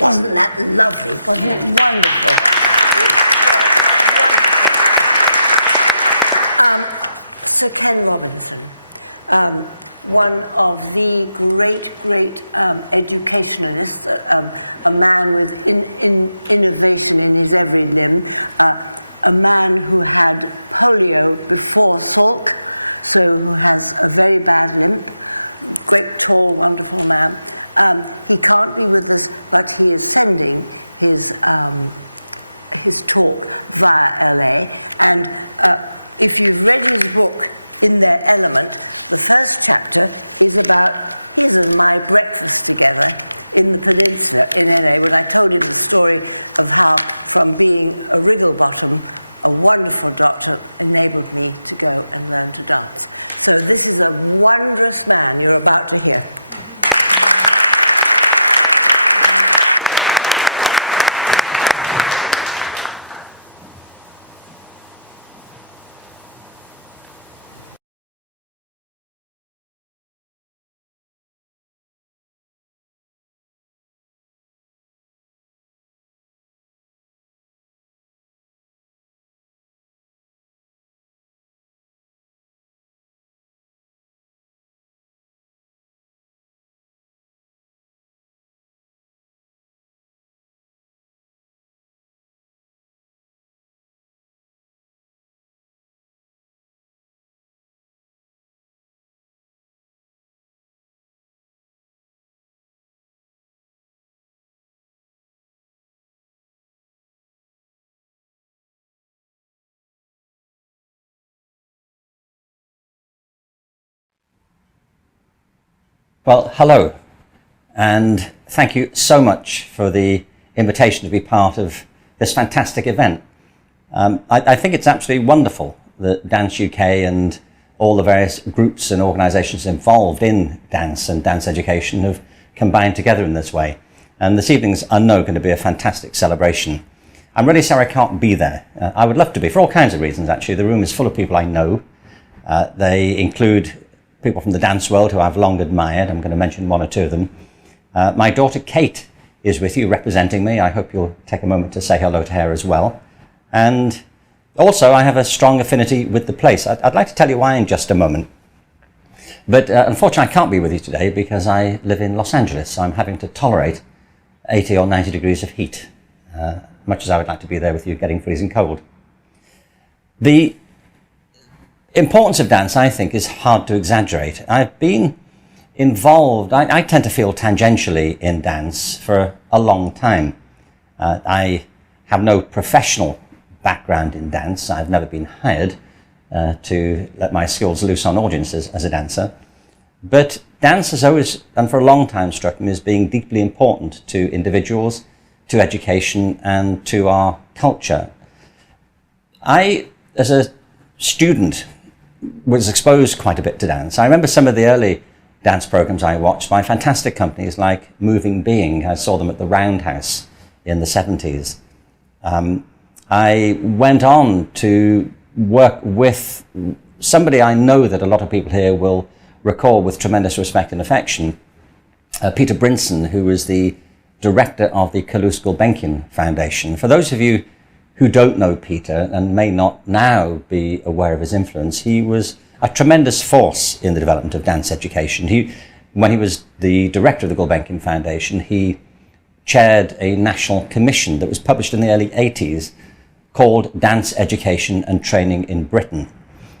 Wasn't that lovely? Wasn't it wonderful? It was wonderful. Sir Ken Robinson, one of the great educationalists, a man with innovation in his every limb, a man who had polio before Salk, so who has a very bad limp, great, tall, wonderful man. He can't be with us, but he is sending his talk via LA. And if you've read his book, In Their Element, the first chapter is about his and my breakfast together in the peninsula in NA when I told him the story of how from being a wriggle-bottom, a wonderful doctor enabled me to go and learn to dance. So this is a wondrous man you're about to hear. Well, hello, and thank you so much for the invitation to be part of this fantastic event. I think it's absolutely wonderful that Dance UK and all the various groups and organisations involved in dance and dance education have combined together in this way. And this evening's, I know, going to be a fantastic celebration. I'm really sorry I can't be there. I would love to be, for all kinds of reasons, actually. The room is full of people I know. They include people from the dance world who I've long admired. I'm going to mention one or two of them. My daughter Kate is with you representing me. I hope you'll take a moment to say hello to her as well. And also I have a strong affinity with the place. I'd like to tell you why in just a moment. But unfortunately I can't be with you today because I live in Los Angeles, so I'm having to tolerate 80 or 90 degrees of heat, much as I would like to be there with you getting freezing cold. The importance of dance, I think, is hard to exaggerate. I've been involved, I tend to feel tangentially in dance for a long time. I have no professional background in dance. I've never been hired to let my skills loose on audiences as a dancer. But dance has always, and for a long time, struck me as being deeply important to individuals, to education, and to our culture. I, as a student, was exposed quite a bit to dance. I remember some of the early dance programs I watched by fantastic companies like Moving Being. I saw them at the Roundhouse in the 70s. I went on to work with somebody I know that a lot of people here will recall with tremendous respect and affection, Peter Brinson, who was the director of the Calouste Gulbenkian Foundation. For those of you who don't know Peter and may not now be aware of his influence, he was a tremendous force in the development of dance education. When he was the director of the Gulbenkian Foundation, he chaired a national commission that was published in the early 80s called Dance Education and Training in Britain.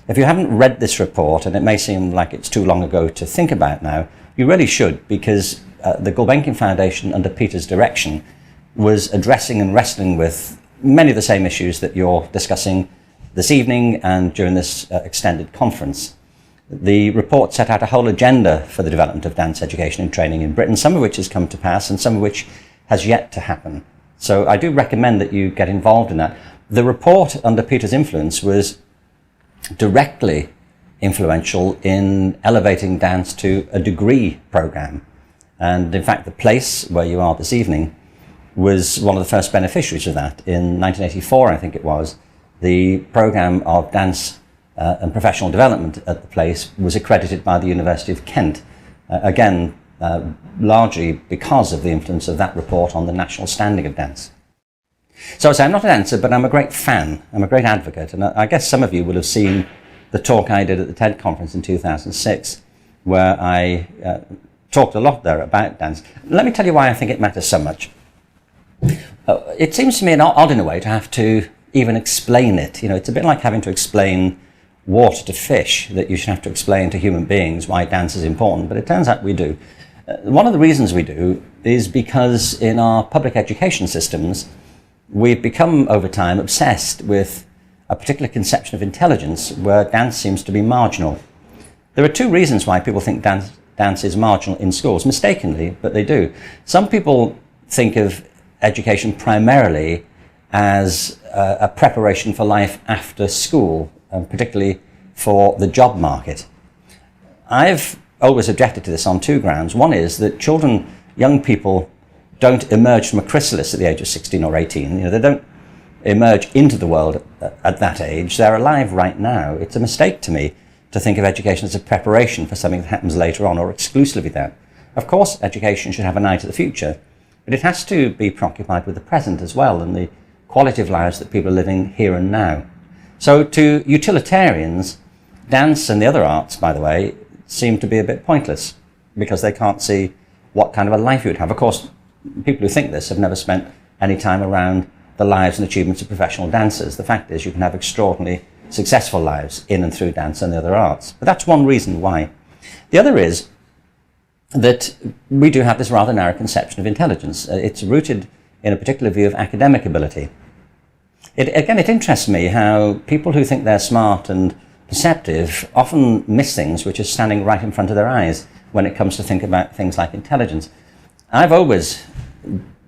If you haven't read this report, and it may seem like it's too long ago to think about now, you really should, because the Gulbenkian Foundation, under Peter's direction, was addressing and wrestling with many of the same issues that you're discussing this evening and during this extended conference. The report set out a whole agenda for the development of dance education and training in Britain, some of which has come to pass and some of which has yet to happen. So I do recommend that you get involved in that. The report under Peter's influence was directly influential in elevating dance to a degree program. And in fact, the place where you are this evening was one of the first beneficiaries of that. In 1984, I think it was, the program of dance and professional development at the place was accredited by the University of Kent, largely because of the influence of that report on the national standing of dance. So I say I'm not a dancer, but I'm a great fan, I'm a great advocate, and I guess some of you will have seen the talk I did at the TED conference in 2006, where I talked a lot there about dance. Let me tell you why I think it matters so much. It seems to me odd in a way to have to even explain it. You know, it's a bit like having to explain water to fish, that you should have to explain to human beings why dance is important, but it turns out we do. One of the reasons we do is because in our public education systems, we've become over time obsessed with a particular conception of intelligence where dance seems to be marginal. There are two reasons why people think dance dance is marginal in schools, mistakenly, but they do. Some people think of education primarily as a preparation for life after school, and particularly for the job market. I've always objected to this on two grounds. One is that children, young people, don't emerge from a chrysalis at the age of 16 or 18. They don't emerge into the world at that age. They're alive right now. It's a mistake to me to think of education as a preparation for something that happens later on, or exclusively that. Of course, education should have an eye to the future, but it has to be preoccupied with the present as well, and the quality of lives that people are living here and now. So to utilitarians, dance and the other arts, by the way, seem to be a bit pointless, because they can't see what kind of a life you would have. Of course, people who think this have never spent any time around the lives and achievements of professional dancers. The fact is, you can have extraordinarily successful lives in and through dance and the other arts. But that's one reason why. The other is that we do have this rather narrow conception of intelligence. It's rooted in a particular view of academic ability. It interests me how people who think they're smart and perceptive often miss things which are standing right in front of their eyes when it comes to think about things like intelligence. I've always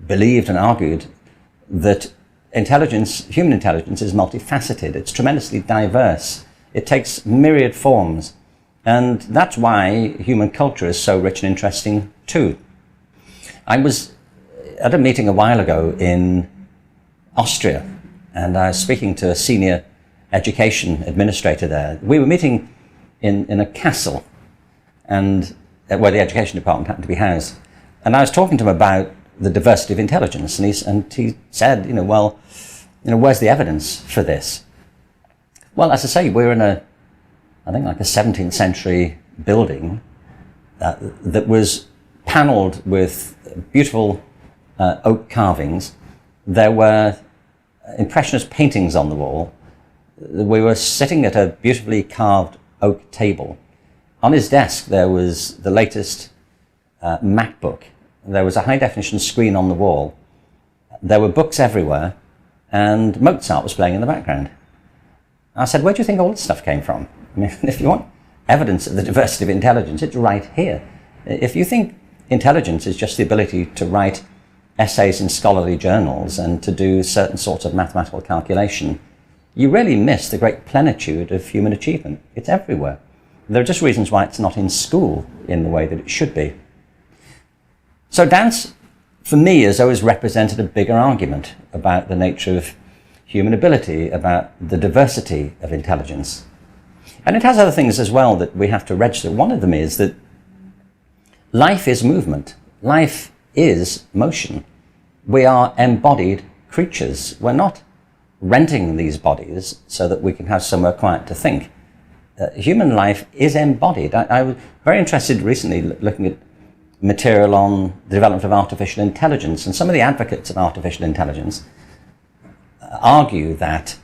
believed and argued that intelligence, human intelligence, is multifaceted. It's tremendously diverse. It takes myriad forms. And that's why human culture is so rich and interesting too. I was at a meeting a while ago in Austria, and I was speaking to a senior education administrator there. We were meeting in a castle, and where the education department happened to be housed. And I was talking to him about the diversity of intelligence, and he said, where's the evidence for this? Well, as I say, we're in a 17th century building that was panelled with beautiful oak carvings. There were impressionist paintings on the wall. We were sitting at a beautifully carved oak table. On his desk there was the latest MacBook. There was a high-definition screen on the wall. There were books everywhere, and Mozart was playing in the background. I said, where do you think all this stuff came from? I mean, if you want evidence of the diversity of intelligence, it's right here. If you think intelligence is just the ability to write essays in scholarly journals and to do certain sorts of mathematical calculation, you really miss the great plenitude of human achievement. It's everywhere. There are just reasons why it's not in school in the way that it should be. So dance, for me, has always represented a bigger argument about the nature of human ability, about the diversity of intelligence. And it has other things as well that we have to register. One of them is that life is movement. Life is motion. We are embodied creatures. We're not renting these bodies so that we can have somewhere quiet to think. Human life is embodied. I was very interested recently looking at material on the development of artificial intelligence, and some of the advocates of artificial intelligence argue that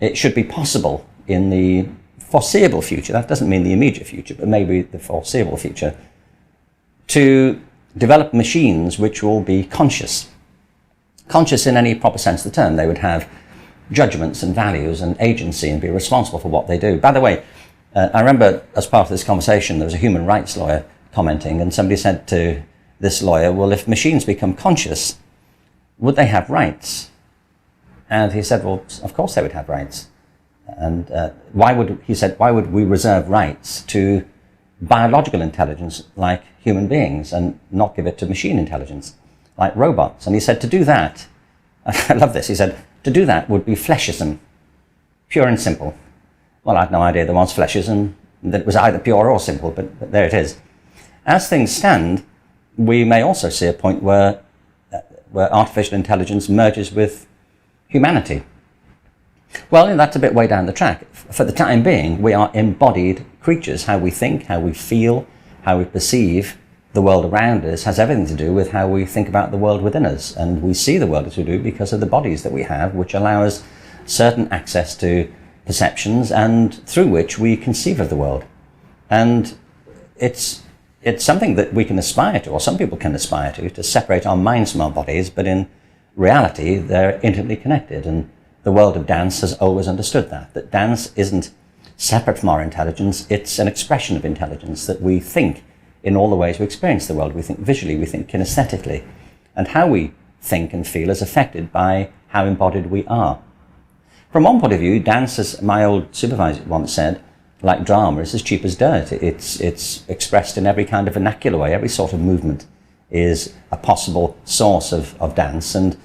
it should be possible in the foreseeable future, that doesn't mean the immediate future, but maybe the foreseeable future, to develop machines which will be conscious. Conscious in any proper sense of the term. They would have judgments and values and agency and be responsible for what they do. By the way, I remember as part of this conversation there was a human rights lawyer commenting, and somebody said to this lawyer, well, if machines become conscious, would they have rights? And he said, well, of course they would have rights. And why would we reserve rights to biological intelligence like human beings and not give it to machine intelligence like robots? And he said to do that, I love this, he said, to do that would be fleshism, pure and simple. Well, I had no idea there was fleshism, that it was either pure or simple, but there it is. As things stand, we may also see a point where artificial intelligence merges with humanity. Well, that's a bit way down the track. For the time being, we are embodied creatures. How we think, how we feel, how we perceive the world around us has everything to do with how we think about the world within us. And we see the world as we do because of the bodies that we have, which allow us certain access to perceptions and through which we conceive of the world. And it's something that we can aspire to, or some people can aspire to separate our minds from our bodies, but in reality, they're intimately connected. And the world of dance has always understood that dance isn't separate from our intelligence, it's an expression of intelligence, that we think in all the ways we experience the world. We think visually, we think kinesthetically, and how we think and feel is affected by how embodied we are. From one point of view, dance, as my old supervisor once said, like drama, is as cheap as dirt. It's expressed in every kind of vernacular way. Every sort of movement is a possible source of dance, and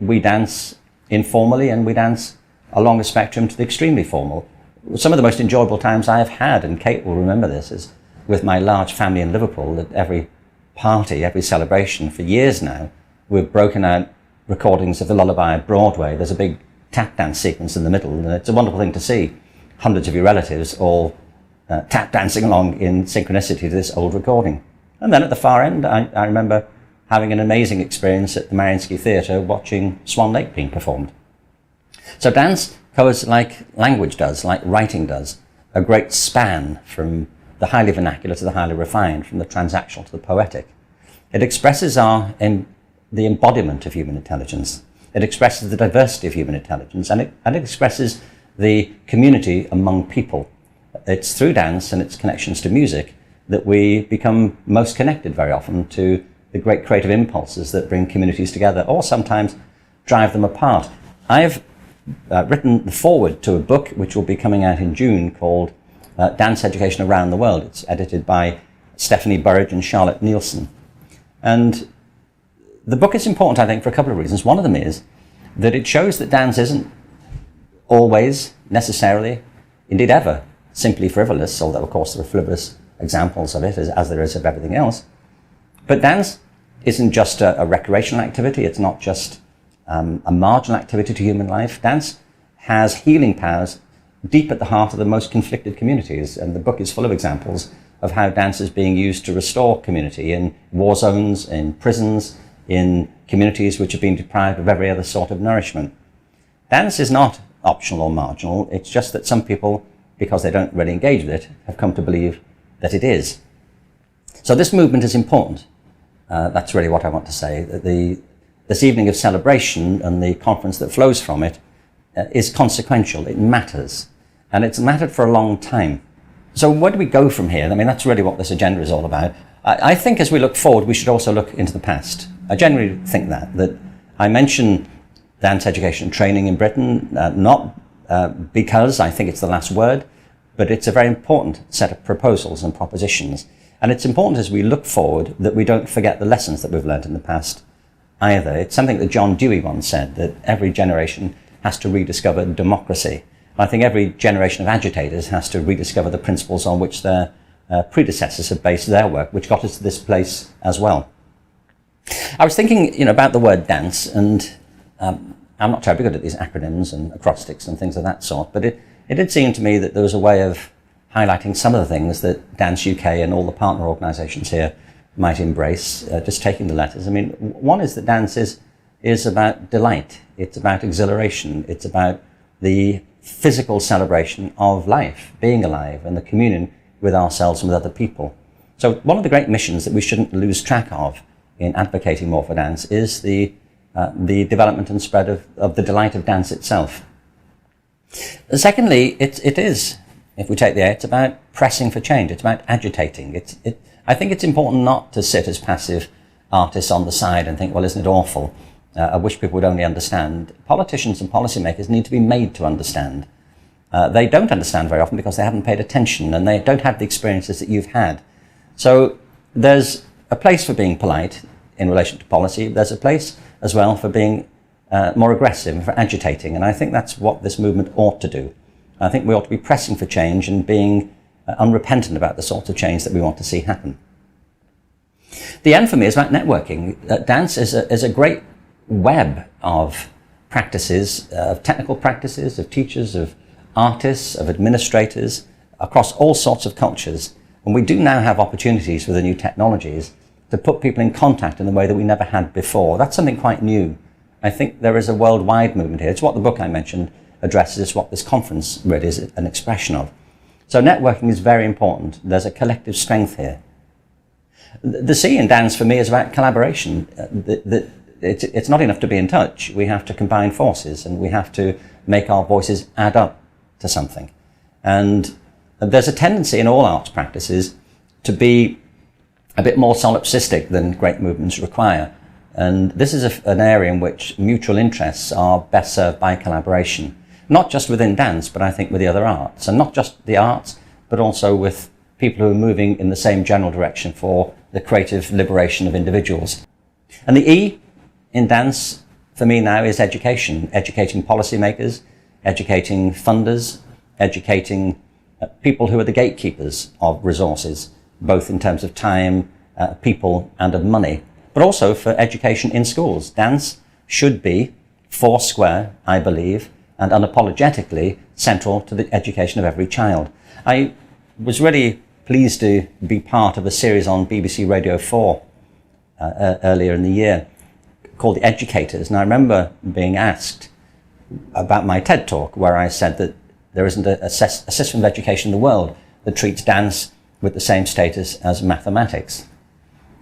we dance informally and we dance along a spectrum to the extremely formal. Some of the most enjoyable times I have had, and Kate will remember this, is with my large family in Liverpool. At every party, every celebration for years now, we've broken out recordings of the Lullaby at Broadway. There's a big tap dance sequence in the middle, and it's a wonderful thing to see hundreds of your relatives all tap dancing along in synchronicity to this old recording. And then at the far end, I remember having an amazing experience at the Mariinsky Theatre watching Swan Lake being performed. So dance covers, like language does, like writing does, a great span from the highly vernacular to the highly refined, from the transactional to the poetic. It expresses the embodiment of human intelligence. It expresses the diversity of human intelligence, and it expresses the community among people. It's through dance and its connections to music that we become most connected very often to the great creative impulses that bring communities together or sometimes drive them apart. I've written the foreword to a book which will be coming out in June called Dance Education Around the World. It's edited by Stephanie Burridge and Charlotte Nielsen. And the book is important, I think, for a couple of reasons. One of them is that it shows that dance isn't always, necessarily, indeed ever, simply frivolous, although of course there are frivolous examples of it, as there is of everything else. But dance isn't just a recreational activity. It's not just a marginal activity to human life. Dance has healing powers deep at the heart of the most conflicted communities, and the book is full of examples of how dance is being used to restore community in war zones, in prisons, in communities which have been deprived of every other sort of nourishment. Dance is not optional or marginal. It's just that some people, because they don't really engage with it, have come to believe that it is. So this movement is important. That's really what I want to say. This evening of celebration and the conference that flows from it is consequential. It matters. And it's mattered for a long time. So where do we go from here? I mean, that's really what this agenda is all about. I think as we look forward, we should also look into the past. I generally think that I mention dance education and training in Britain, not because I think it's the last word, but it's a very important set of proposals and propositions. And it's important as we look forward that we don't forget the lessons that we've learned in the past either. It's something that John Dewey once said, that every generation has to rediscover democracy. I think every generation of agitators has to rediscover the principles on which their predecessors have based their work, which got us to this place as well. I was thinking, about the word dance, and I'm not terribly good at these acronyms and acrostics and things of that sort, but it did seem to me that there was a way of highlighting some of the things that Dance UK and all the partner organisations here might embrace, just taking the letters. I mean, one is that dance is about delight, it's about exhilaration, it's about the physical celebration of life, being alive, and the communion with ourselves and with other people. So one of the great missions that we shouldn't lose track of in advocating more for dance is the development and spread of the delight of dance itself. Secondly, it is, if we take the A, it's about pressing for change, it's about agitating. I think it's important not to sit as passive artists on the side and think, well, isn't it awful? I wish people would only understand. Politicians and policymakers need to be made to understand. They don't understand very often because they haven't paid attention and they don't have the experiences that you've had. So there's a place for being polite in relation to policy. There's a place as well for being more aggressive, for agitating, and I think that's what this movement ought to do. I think we ought to be pressing for change and being unrepentant about the sort of change that we want to see happen. The end for me is about networking. Dance is a great web of practices, of technical practices, of teachers, of artists, of administrators, across all sorts of cultures. And we do now have opportunities with the new technologies to put people in contact in a way that we never had before. That's something quite new. I think there is a worldwide movement here. It's what the book I mentioned addresses, it's what this conference really is an expression of. So networking is very important. There's a collective strength here. The C in dance for me is about collaboration. It's not enough to be in touch. We have to combine forces and we have to make our voices add up to something. And there's a tendency in all arts practices to be a bit more solipsistic than great movements require. And this is an area in which mutual interests are best served by collaboration, not just within dance, but I think with the other arts, and not just the arts, but also with people who are moving in the same general direction for the creative liberation of individuals. And the E in dance, for me now, is education. Educating policymakers, educating funders, educating people who are the gatekeepers of resources, both in terms of time, people, and of money, but also for education in schools. Dance should be foursquare, I believe, and unapologetically central to the education of every child. I was really pleased to be part of a series on BBC Radio 4 earlier in the year called The Educators, and I remember being asked about my TED Talk, where I said that there isn't a system of education in the world that treats dance with the same status as mathematics.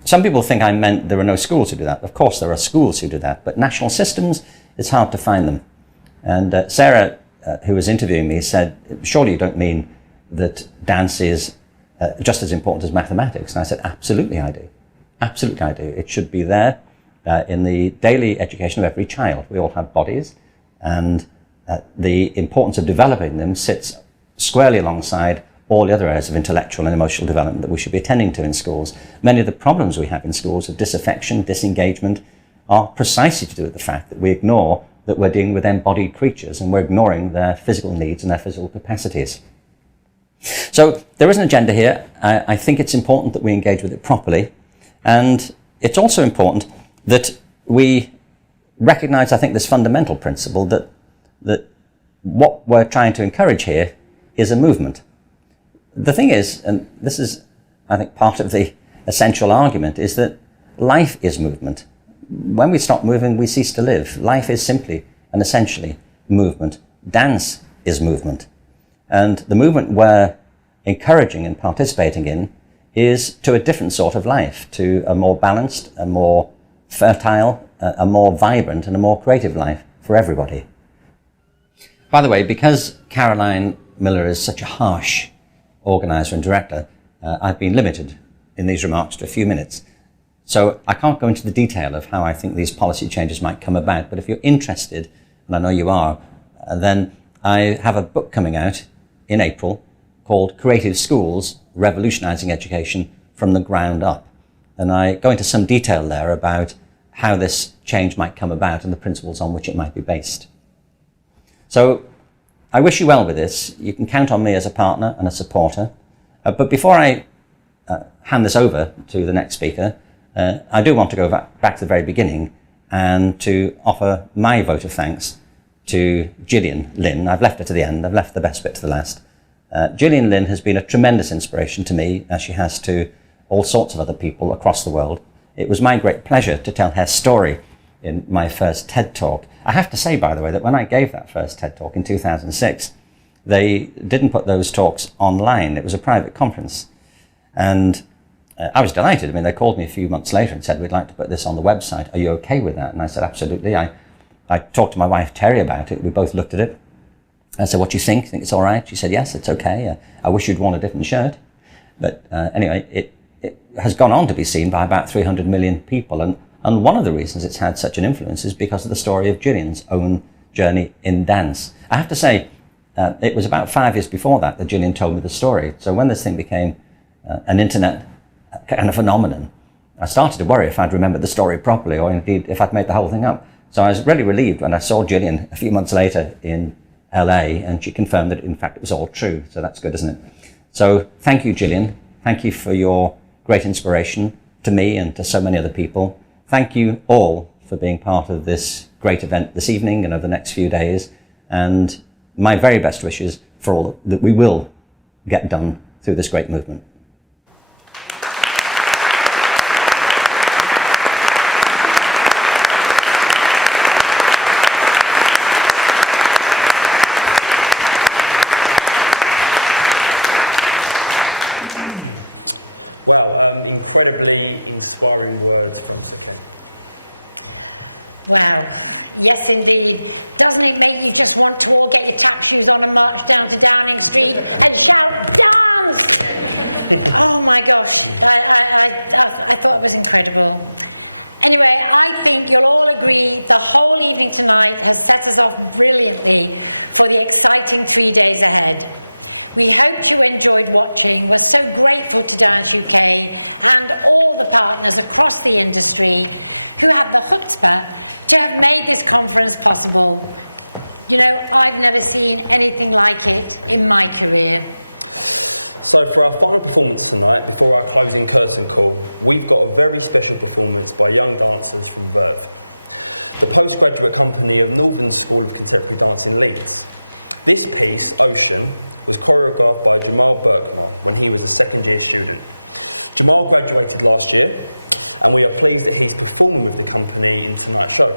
Some people think I meant there are no schools who do that. Of course there are schools who do that, but national systems, it's hard to find them. And Sarah, who was interviewing me, said, surely you don't mean that dance is just as important as mathematics? And I said, absolutely I do. Absolutely I do. It should be there in the daily education of every child. We all have bodies, and the importance of developing them sits squarely alongside all the other areas of intellectual and emotional development that we should be attending to in schools. Many of the problems we have in schools of disaffection, disengagement, are precisely to do with the fact that we ignore that we're dealing with embodied creatures and we're ignoring their physical needs and their physical capacities. So there is an agenda here. I think it's important that we engage with it properly, and it's also important that we recognize, I think, this fundamental principle that what we're trying to encourage here is a movement. The thing is, and this is, I think, part of the essential argument, is that life is movement. When we stop moving, we cease to live. Life is simply and essentially movement. Dance is movement. And the movement we're encouraging and participating in is to a different sort of life, to a more balanced, a more fertile, a more vibrant and a more creative life for everybody. By the way, because Caroline Miller is such a harsh organiser and director, I've been limited in these remarks to a few minutes. So I can't go into the detail of how I think these policy changes might come about, but if you're interested, and I know you are, then I have a book coming out in April called Creative Schools, Revolutionising Education from the Ground Up. And I go into some detail there about how this change might come about and the principles on which it might be based. So I wish you well with this. You can count on me as a partner and a supporter. But before I hand this over to the next speaker, I do want to go back to the very beginning and to offer my vote of thanks to Gillian Lynn. I've left her to the end. I've left the best bit to the last. Gillian Lynn has been a tremendous inspiration to me, as she has to all sorts of other people across the world. It was my great pleasure to tell her story in my first TED Talk. I have to say, by the way, that when I gave that first TED Talk in 2006, they didn't put those talks online. It was a private conference. And I was delighted. I mean, they called me a few months later and said, we'd like to put this on the website. Are you okay with that? And I said, absolutely. I talked to my wife, Terry, about it. We both looked at it. I said, what do you think? Think it's all right? She said, yes, it's okay. I wish you'd worn a different shirt. But anyway, it has gone on to be seen by about 300 million people. And one of the reasons it's had such an influence is because of the story of Gillian's own journey in dance. I have to say, it was about 5 years before that Gillian told me the story. So when this thing became an internet kind of phenomenon, I started to worry if I'd remembered the story properly, or indeed if I'd made the whole thing up. So I was really relieved when I saw Gillian a few months later in LA, and she confirmed that in fact it was all true. So that's good, isn't it? So thank you, Gillian. Thank you for your great inspiration to me and to so many other people. Thank you all for being part of this great event this evening and over the next few days. And my very best wishes for all that we will get done through this great movement. Wow, incredibly inspiring words from Sir Ken. Wow, yes indeed. Doesn't it make you just want to all get your tap shoes on and march down to Downing Street and shout, dance? Oh my gosh, I thought it was incredible. Anyway, I think you'll all agree the whole evening tonight has set us off brilliantly for the exciting 3 days ahead. We hoped you enjoyed watching. We're so grateful to Dance UK and all the partners across the industry who had the chutzpah to have made this conference possible. You know, I've never seen anything like it in my career. So for our final performance tonight, before our closing curtain call, we've got a very special performance by young dancers from Verve, the postgraduate company of Northern School of Contemporary Dance in Leeds. This piece, Ocean, was choreographed by Jamal Berkmar when he was a second-year student. Jamal graduated last year, and we are pleased that he's performing with the company in tonight's show.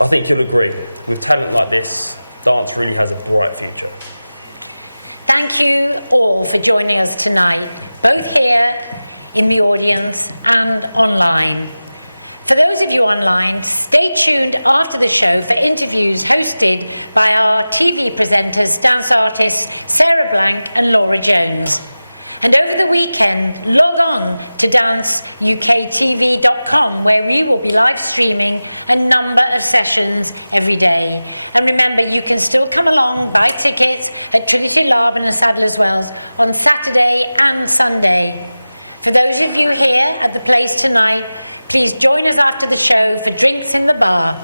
I think you'll agree, with talent like this, dance really has a bright future. Thank you all for joining us tonight, both here in the audience and online. For those of you online, stay tuned after the show for interviews hosted by our TV presenters, dance artists Sarah Blank and Laura Jones. And over the weekend, log on to danceuktv.com, where we will be live streaming a number of sessions every day. And remember, you can still come along, buy tickets at Trinity Laban and Sadler's Wells on Saturday and Sunday. For those of you here at the place tonight, please join us after the show for drinks in the bar.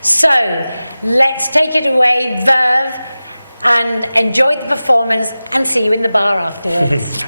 So, let's take it away, Verve, and enjoy the performance and see you in the bar afterwards.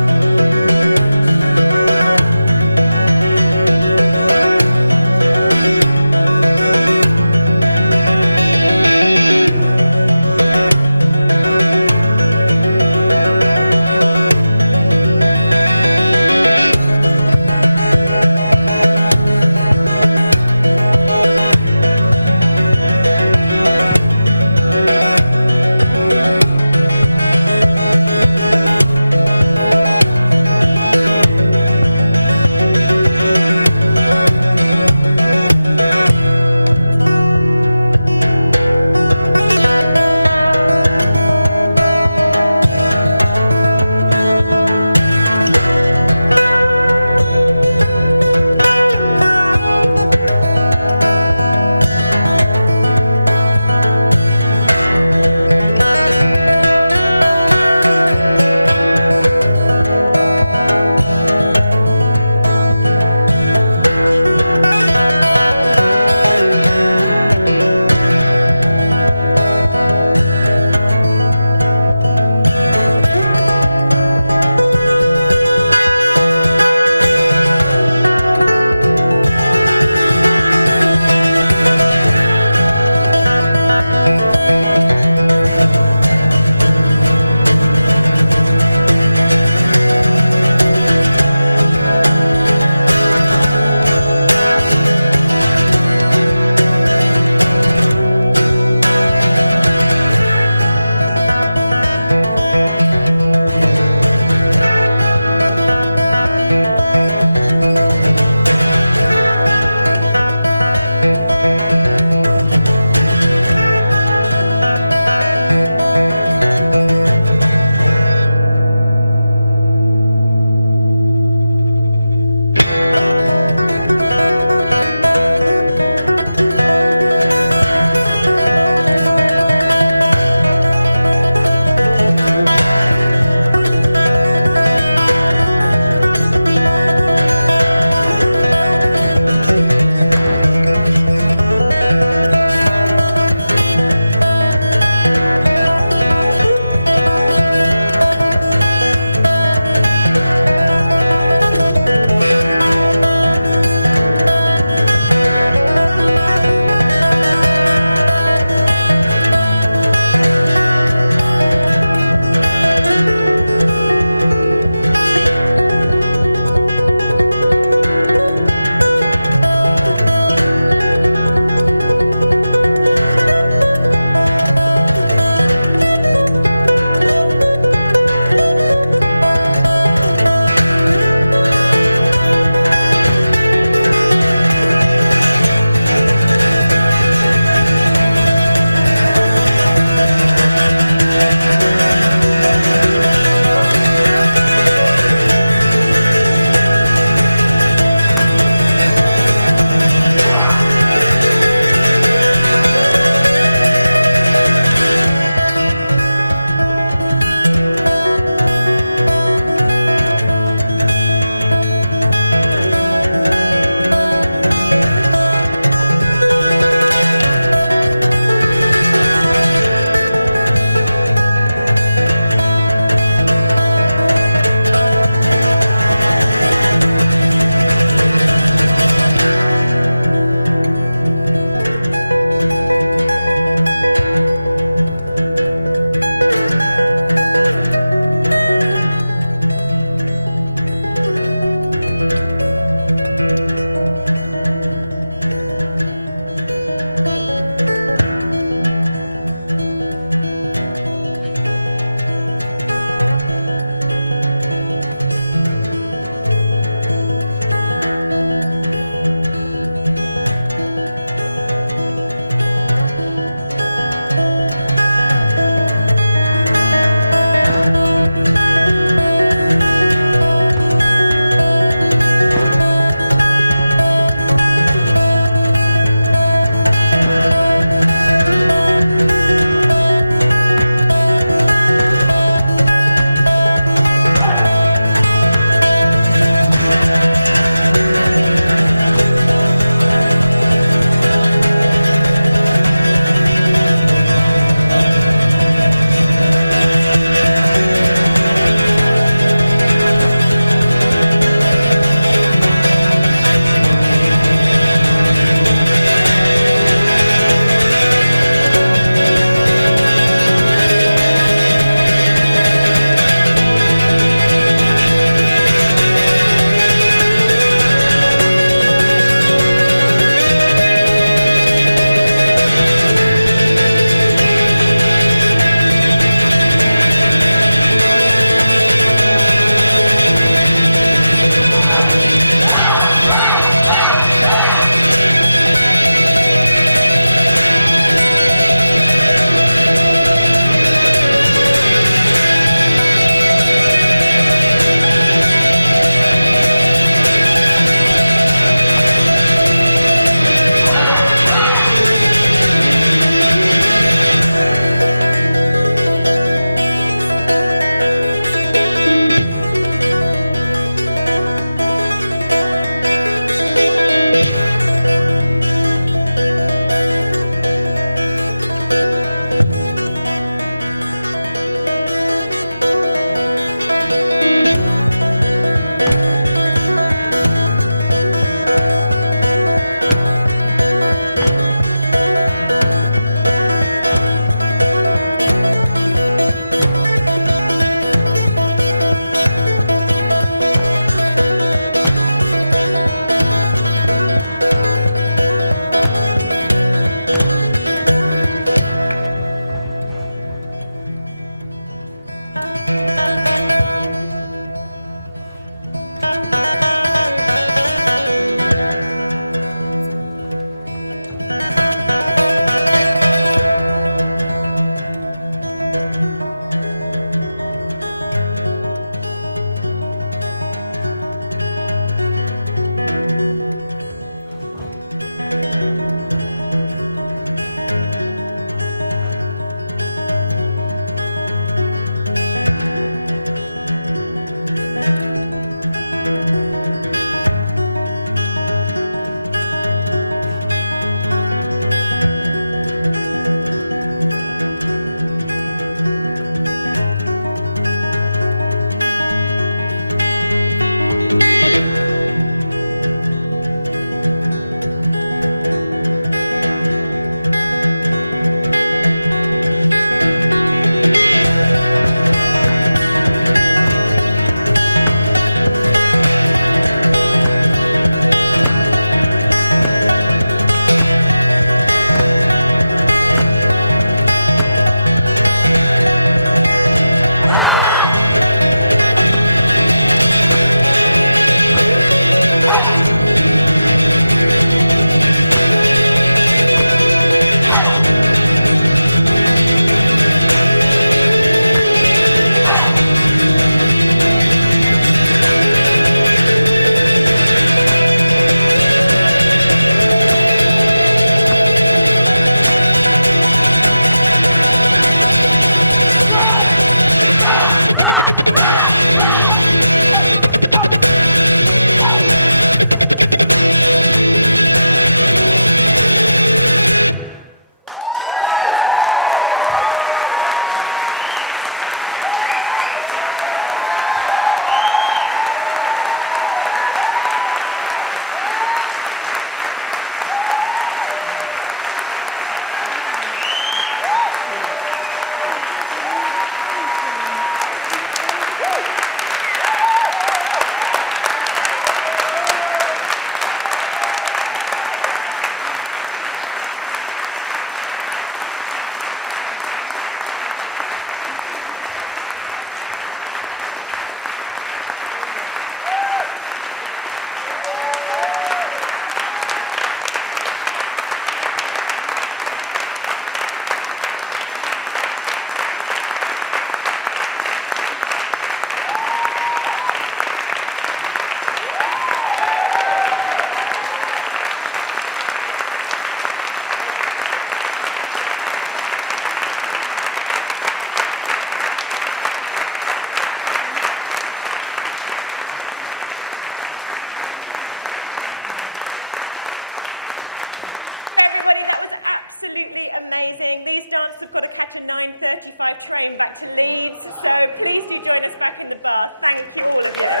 absolutely amazing. These dancers have got to catch a 9:35 train back to Leeds, so please do join us back in the bar. Thank you, all of you. Thank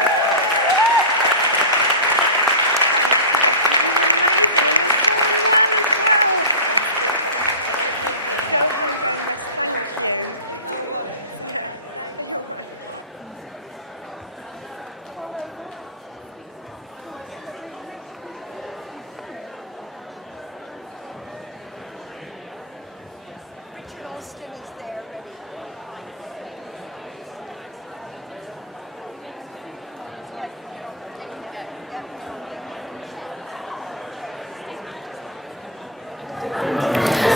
you, Becky. You're amazing, and you're so well as well. Go home, go and rest. Thank you. Yeah, you're right.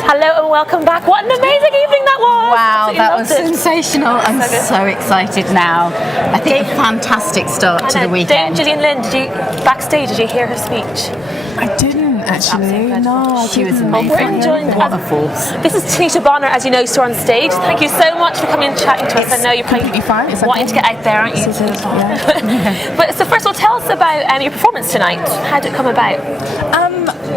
Hello and welcome back. What an amazing evening that was! Wow, Absolutely that loved was it. sensational. I'm so excited now. I think a fantastic start to the Dame weekend. Gillian Lynn, backstage, did you hear her speech? I didn't actually. No, I didn't. I can't hear anything. This is Tanisha Bonner, as you know, still on stage. Thank you so much for coming and chatting to us. I know you're completely fine. It's okay. Wanting to get out there, aren't you? So good. Yeah. But so first of all, tell us about your performance tonight. How did it come about?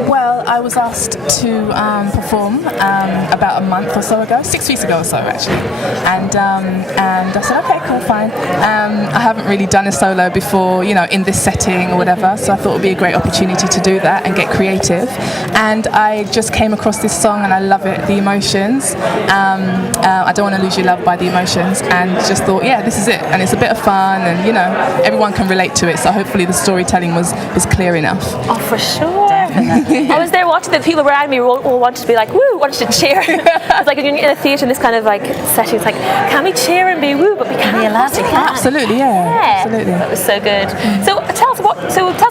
Well, I was asked to perform about a month or so ago, 6 weeks ago or so actually, and I said, okay, cool, fine. I haven't really done a solo before, in this setting or whatever, so I thought it would be a great opportunity to do that and get creative. And I just came across this song and I love it, the emotions. I don't want to lose your love by the emotions, and just thought, yeah, this is it, and it's a bit of fun, and everyone can relate to it. So hopefully the storytelling was clear enough. Oh, for sure. I was there watching the people around me all wanted to be like, woo, wanted to cheer. It's like when you're in a theatre in this kind of like setting, it's like, can we cheer and be woo, but we can't. Be allowed to clap. Absolutely, yeah. Absolutely. That was so good. So tell us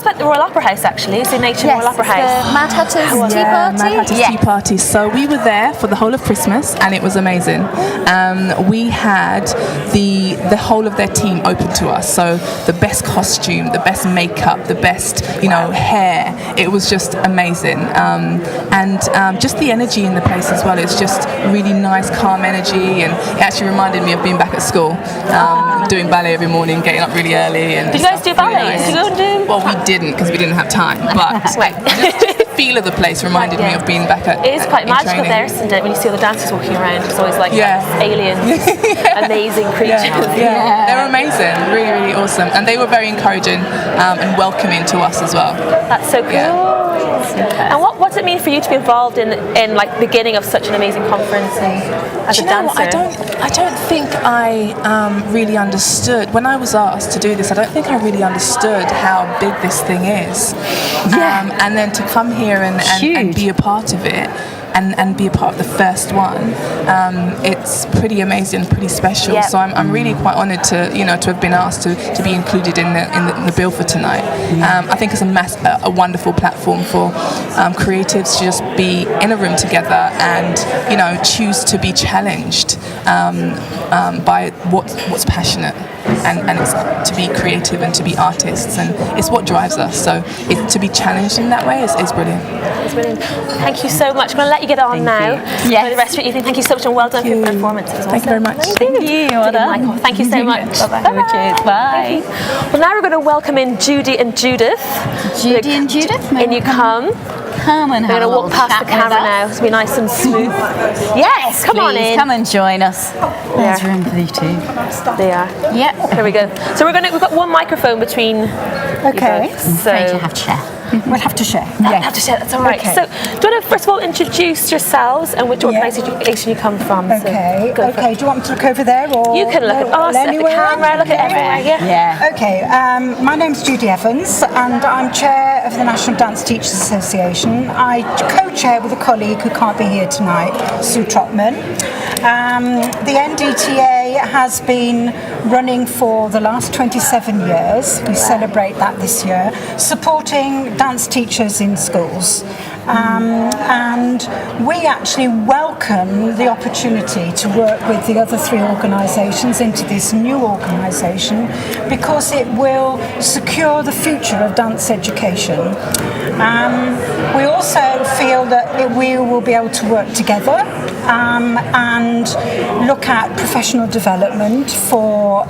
about the Royal Opera House actually, so Nature Royal Opera House. The Mad Hatter's Tea Party. Mad Hatter's Tea Party. So we were there for the whole of Christmas and it was amazing. We had the whole of their team open to us. So the best costume, the best makeup, the best, hair. It was just amazing. And just the energy in the place as well. It's just really nice, calm energy, and it actually reminded me of being back at school, doing ballet every morning, getting up really early. And did you guys do ballet? Did you go and do? Well, we didn't because we didn't have time. But just the feel of the place reminded me of being back at. It is quite magical training. there, isn't it? When you see all the dancers walking around, it's always like aliens, amazing creatures. Yeah, they're amazing, really, really awesome, and they were very encouraging and welcoming to us as well. That's so cool. Yeah. And what does it mean for you to be involved in like the beginning of such an amazing conference and as a dancer? I don't think I really understood when I was asked to do this. I don't think I really understood how big this thing is. And then to come here and be a part of it. And be a part of the first one, it's pretty amazing, pretty special. Yep. So I'm really quite honoured to to have been asked to be included in the bill for tonight. I think it's a wonderful platform for creatives to just be in a room together and choose to be challenged by what's passionate. And it's to be creative and to be artists, and it's what drives us. So to be challenged in that way is brilliant. It's brilliant. Thank you so much. I'm going to let you get on now. Yes. For the rest of your evening. Thank you so much and well done for your performance. It was Thank you very much. Thank you. Well done. Michael. Thank you so much. Bye-bye. Bye-bye. Cheers. Bye. Well, now we're going to welcome in Judy and Judith. Judy and Judith, in you come. Come and We're have going to a walk little past the chat with camera us. now. It's going to be nice and smooth. Yes, come on in. Come and join us. There's room for you too. They are. Yep. Here we go. So we've got one microphone between. Okay. You both, so Afraid you have to share. We'll have to share. I have to share. That's all right. Okay. So, do you want to first of all introduce yourselves and which organisation you come from? Okay. So, go for it. Do you want me to look over there or You can look at us, at the camera, look at everywhere. Yeah. Okay, my name's Judy Evans and I'm chair of the National Dance Teachers Association. I co-chair with a colleague who can't be here tonight, Sue Trotman. The NDTA has been running for the last 27 years. We celebrate that this year, supporting dance teachers in schools. And we actually welcome the opportunity to work with the other three organisations into this new organisation because it will secure the future of dance education. We also feel that we will be able to work together and look at professional development for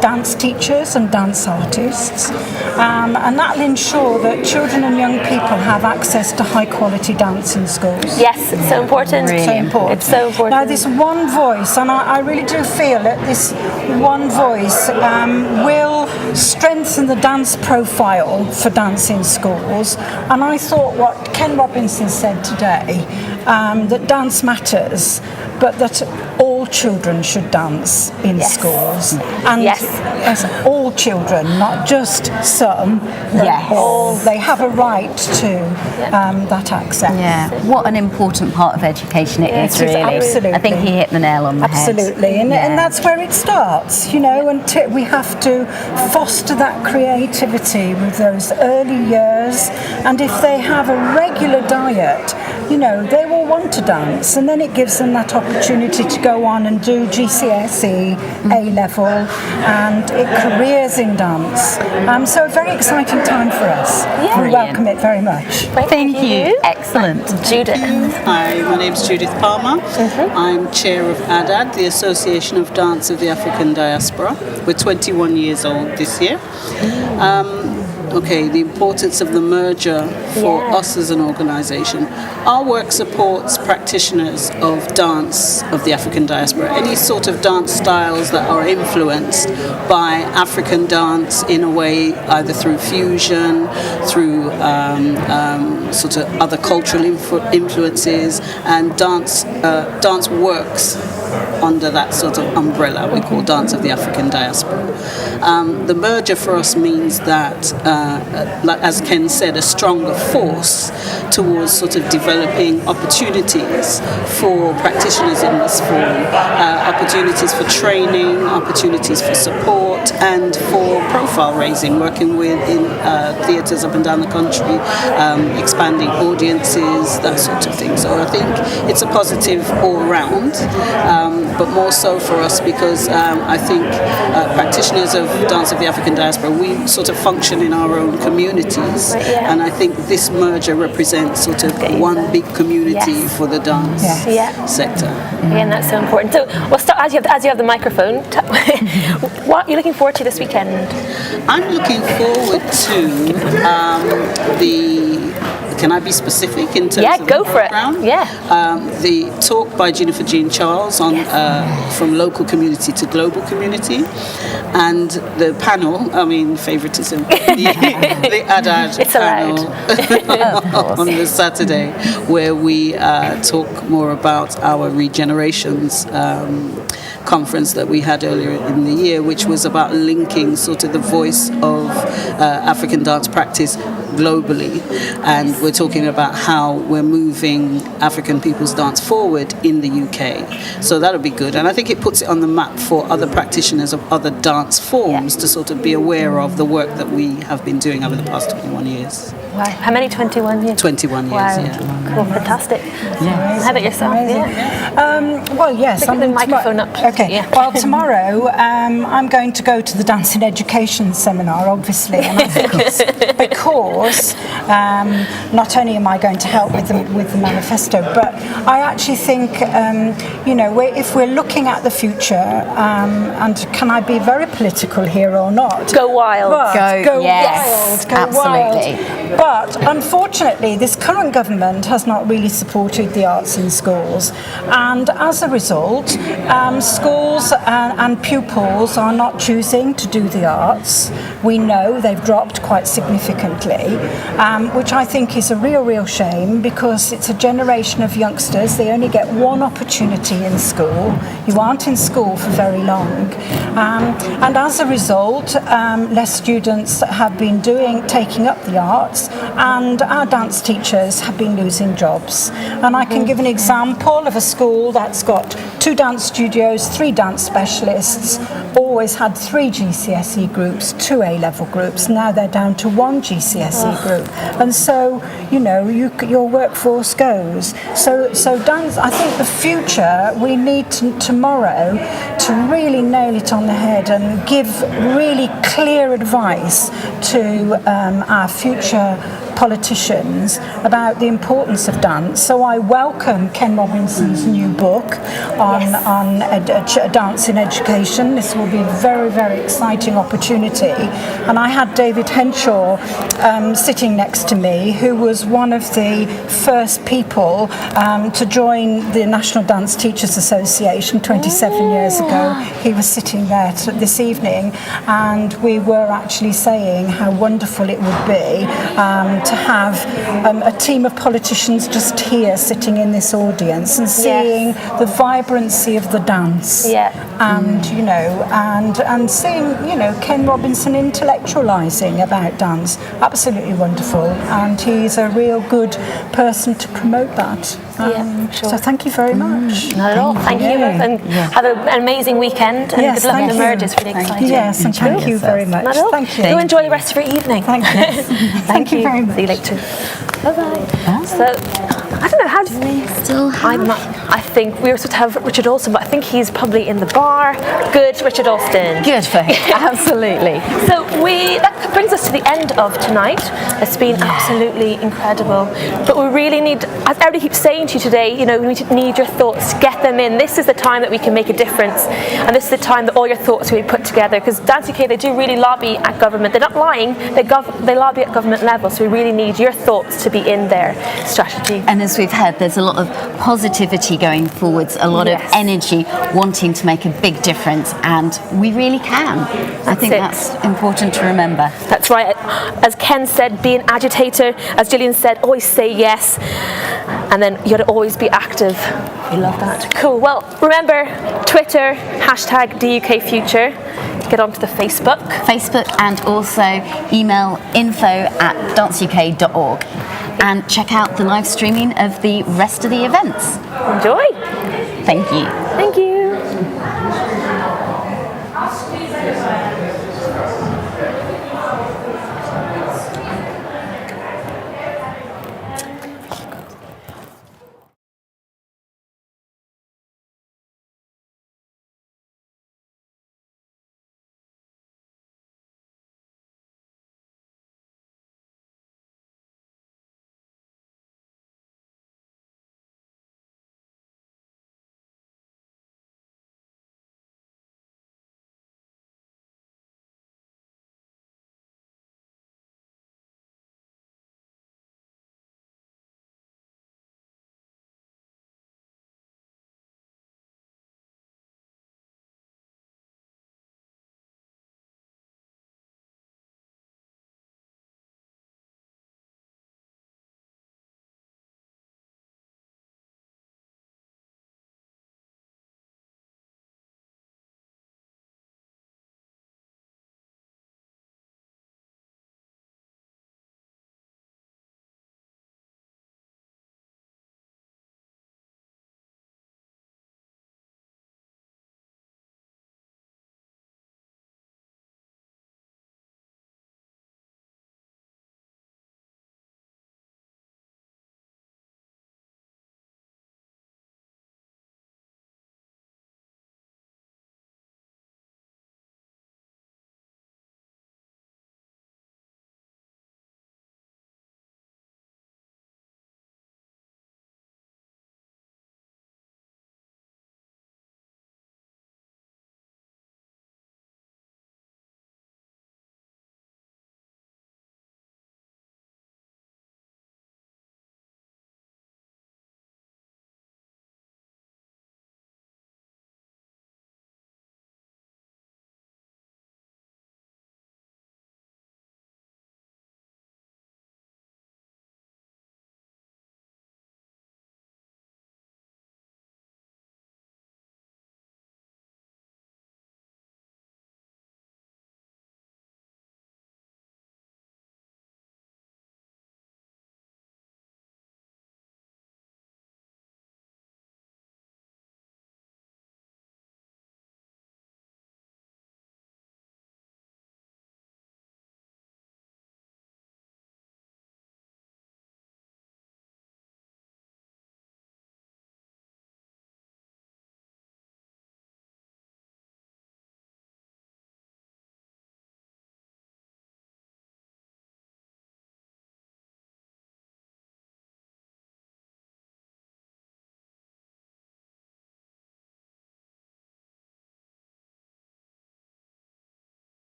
dance teachers and dance artists, and that'll ensure that children and young people have access to high quality dance in schools. Yes, it's so important. So important. It's so important. Now this one voice, and I really do feel that this one voice will strengthen the dance profile for dance in schools. And I thought what Ken Robinson said today, that dance matters, but that all children should dance in schools. And yes, all children, not just some, but all. They have a right to that access. Yeah, what an important part of education it is, really. Absolutely. I think he hit the nail on the head. Absolutely, and that's where it starts, you know, and we have to foster that creativity with those early years, and if they have a regular diet, you know, they will want to dance, and then it gives them that opportunity to go on and do GCSE, A-level, and careers in dance. So a very exciting time for us. Yeah. We welcome it very much. Thank you. Excellent. Judith. Hi, my name's Judith Palmer. I'm chair of ADAD, the Association of Dance of the African Diaspora. We're 21 years old this year. The importance of the merger for us as an organisation. Our work supports practitioners of dance of the African diaspora, any sort of dance styles that are influenced by African dance in a way, either through fusion, through sort of other cultural influences, and dance works under that sort of umbrella we call Dance of the African Diaspora. The merger for us means that, like as Ken said, a stronger force towards sort of developing opportunities for practitioners in this form, opportunities for training, opportunities for support, and for profile raising, working with in theatres up and down the country, expanding audiences, that sort of thing. So I think it's a positive all round. But more so for us because I think practitioners of Dance of the African Diaspora, we sort of function in our own communities, and I think this merger represents sort of one big community for the dance sector. And that's so important. So we'll start as you have the microphone. What are you looking forward to this weekend? I'm looking forward to Can I be specific in terms of go for it. The talk by Jennifer Jean Charles on from local community to global community, and the panel. I mean, favoritism. the ADAD panel on the Saturday, where we talk more about our regenerations conference that we had earlier in the year, which was about linking sort of the voice of African dance practice globally, and we're talking about how we're moving African people's dance forward in the UK. So that'll be good, and I think it puts it on the map for other practitioners of other dance forms to sort of be aware of the work that we have been doing over the past 21 years. Wow. How many? 21 years? 21 years, wow. Cool, fantastic. How about yourself? Well, yes. Pick the microphone up. Okay. Yeah. Well, tomorrow I'm going to go to the Dance in Education seminar, obviously, and I think it's because not only am I going to help with the manifesto, but I actually think, if we're looking at the future, and can I be very political here or not? Go wild. Go wild. Go absolutely. wild. But unfortunately, this current government has not really supported the arts in schools, and as a result, schools and pupils are not choosing to do the arts. We know they've dropped quite significantly, which I think is a real shame, because it's a generation of youngsters. They only get one opportunity in school. You aren't in school for very long, and as a result, less students have been taking up the arts, and our dance teachers have been losing jobs. And I can give an example of a school that's got 2 dance studios, 3 dance specialists, always had 3 GCSE groups, 2 A-level groups. Now they're down to 1 GCSE group. And so, your workforce goes. So dance, I think the future, we need tomorrow to really nail it on the head and give really clear advice to our future politicians about the importance of dance. So I welcome Ken Robinson's new book on dance in education. This will be a very, very exciting opportunity. And I had David Henshaw sitting next to me, who was one of the first people to join the National Dance Teachers Association 27 years ago. He was sitting there this evening, and we were actually saying how wonderful it would be to have a team of politicians just here sitting in this audience and seeing the vibrancy of the dance, and you know, and seeing, you know, Ken Robinson intellectualising about dance. Absolutely wonderful, and he's a real good person to promote that. Sure. So thank you very much. Not at all. Thank you, and have an amazing weekend. And good luck with the merge. It's really exciting. Yes, and thank you very much. Not at all. Thank you. Go enjoy the rest of your evening. Thank you. Thank you very much. See you later. Bye bye. So, I don't know how. I think we were supposed to have Richard Alston, but I think he's probably in the bar. Good, Richard Alston. Good for him. Absolutely. So that brings us to the end of tonight. It's been absolutely incredible. But we really need, as everybody keeps saying to you today, you know, we need your thoughts. Get them in. This is the time that we can make a difference, and this is the time that all your thoughts will be put together. Because Dance UK, they do really lobby at government. They're not lying. They lobby at government level. So we really need your thoughts to be in their strategy. And as we've heard, there's a lot of positivity going forwards, a lot of energy wanting to make a big difference, and we really can. I think that's important to remember. That's right. As Ken said, be an agitator. As Gillian said, always say yes, and then you got to always be active. We love that. Cool. Well, remember Twitter #DUKFuture. Get onto the Facebook, and also email info@danceuk.org, and check out the live streaming of the rest of the events. Enjoy. Thank you. Thank you.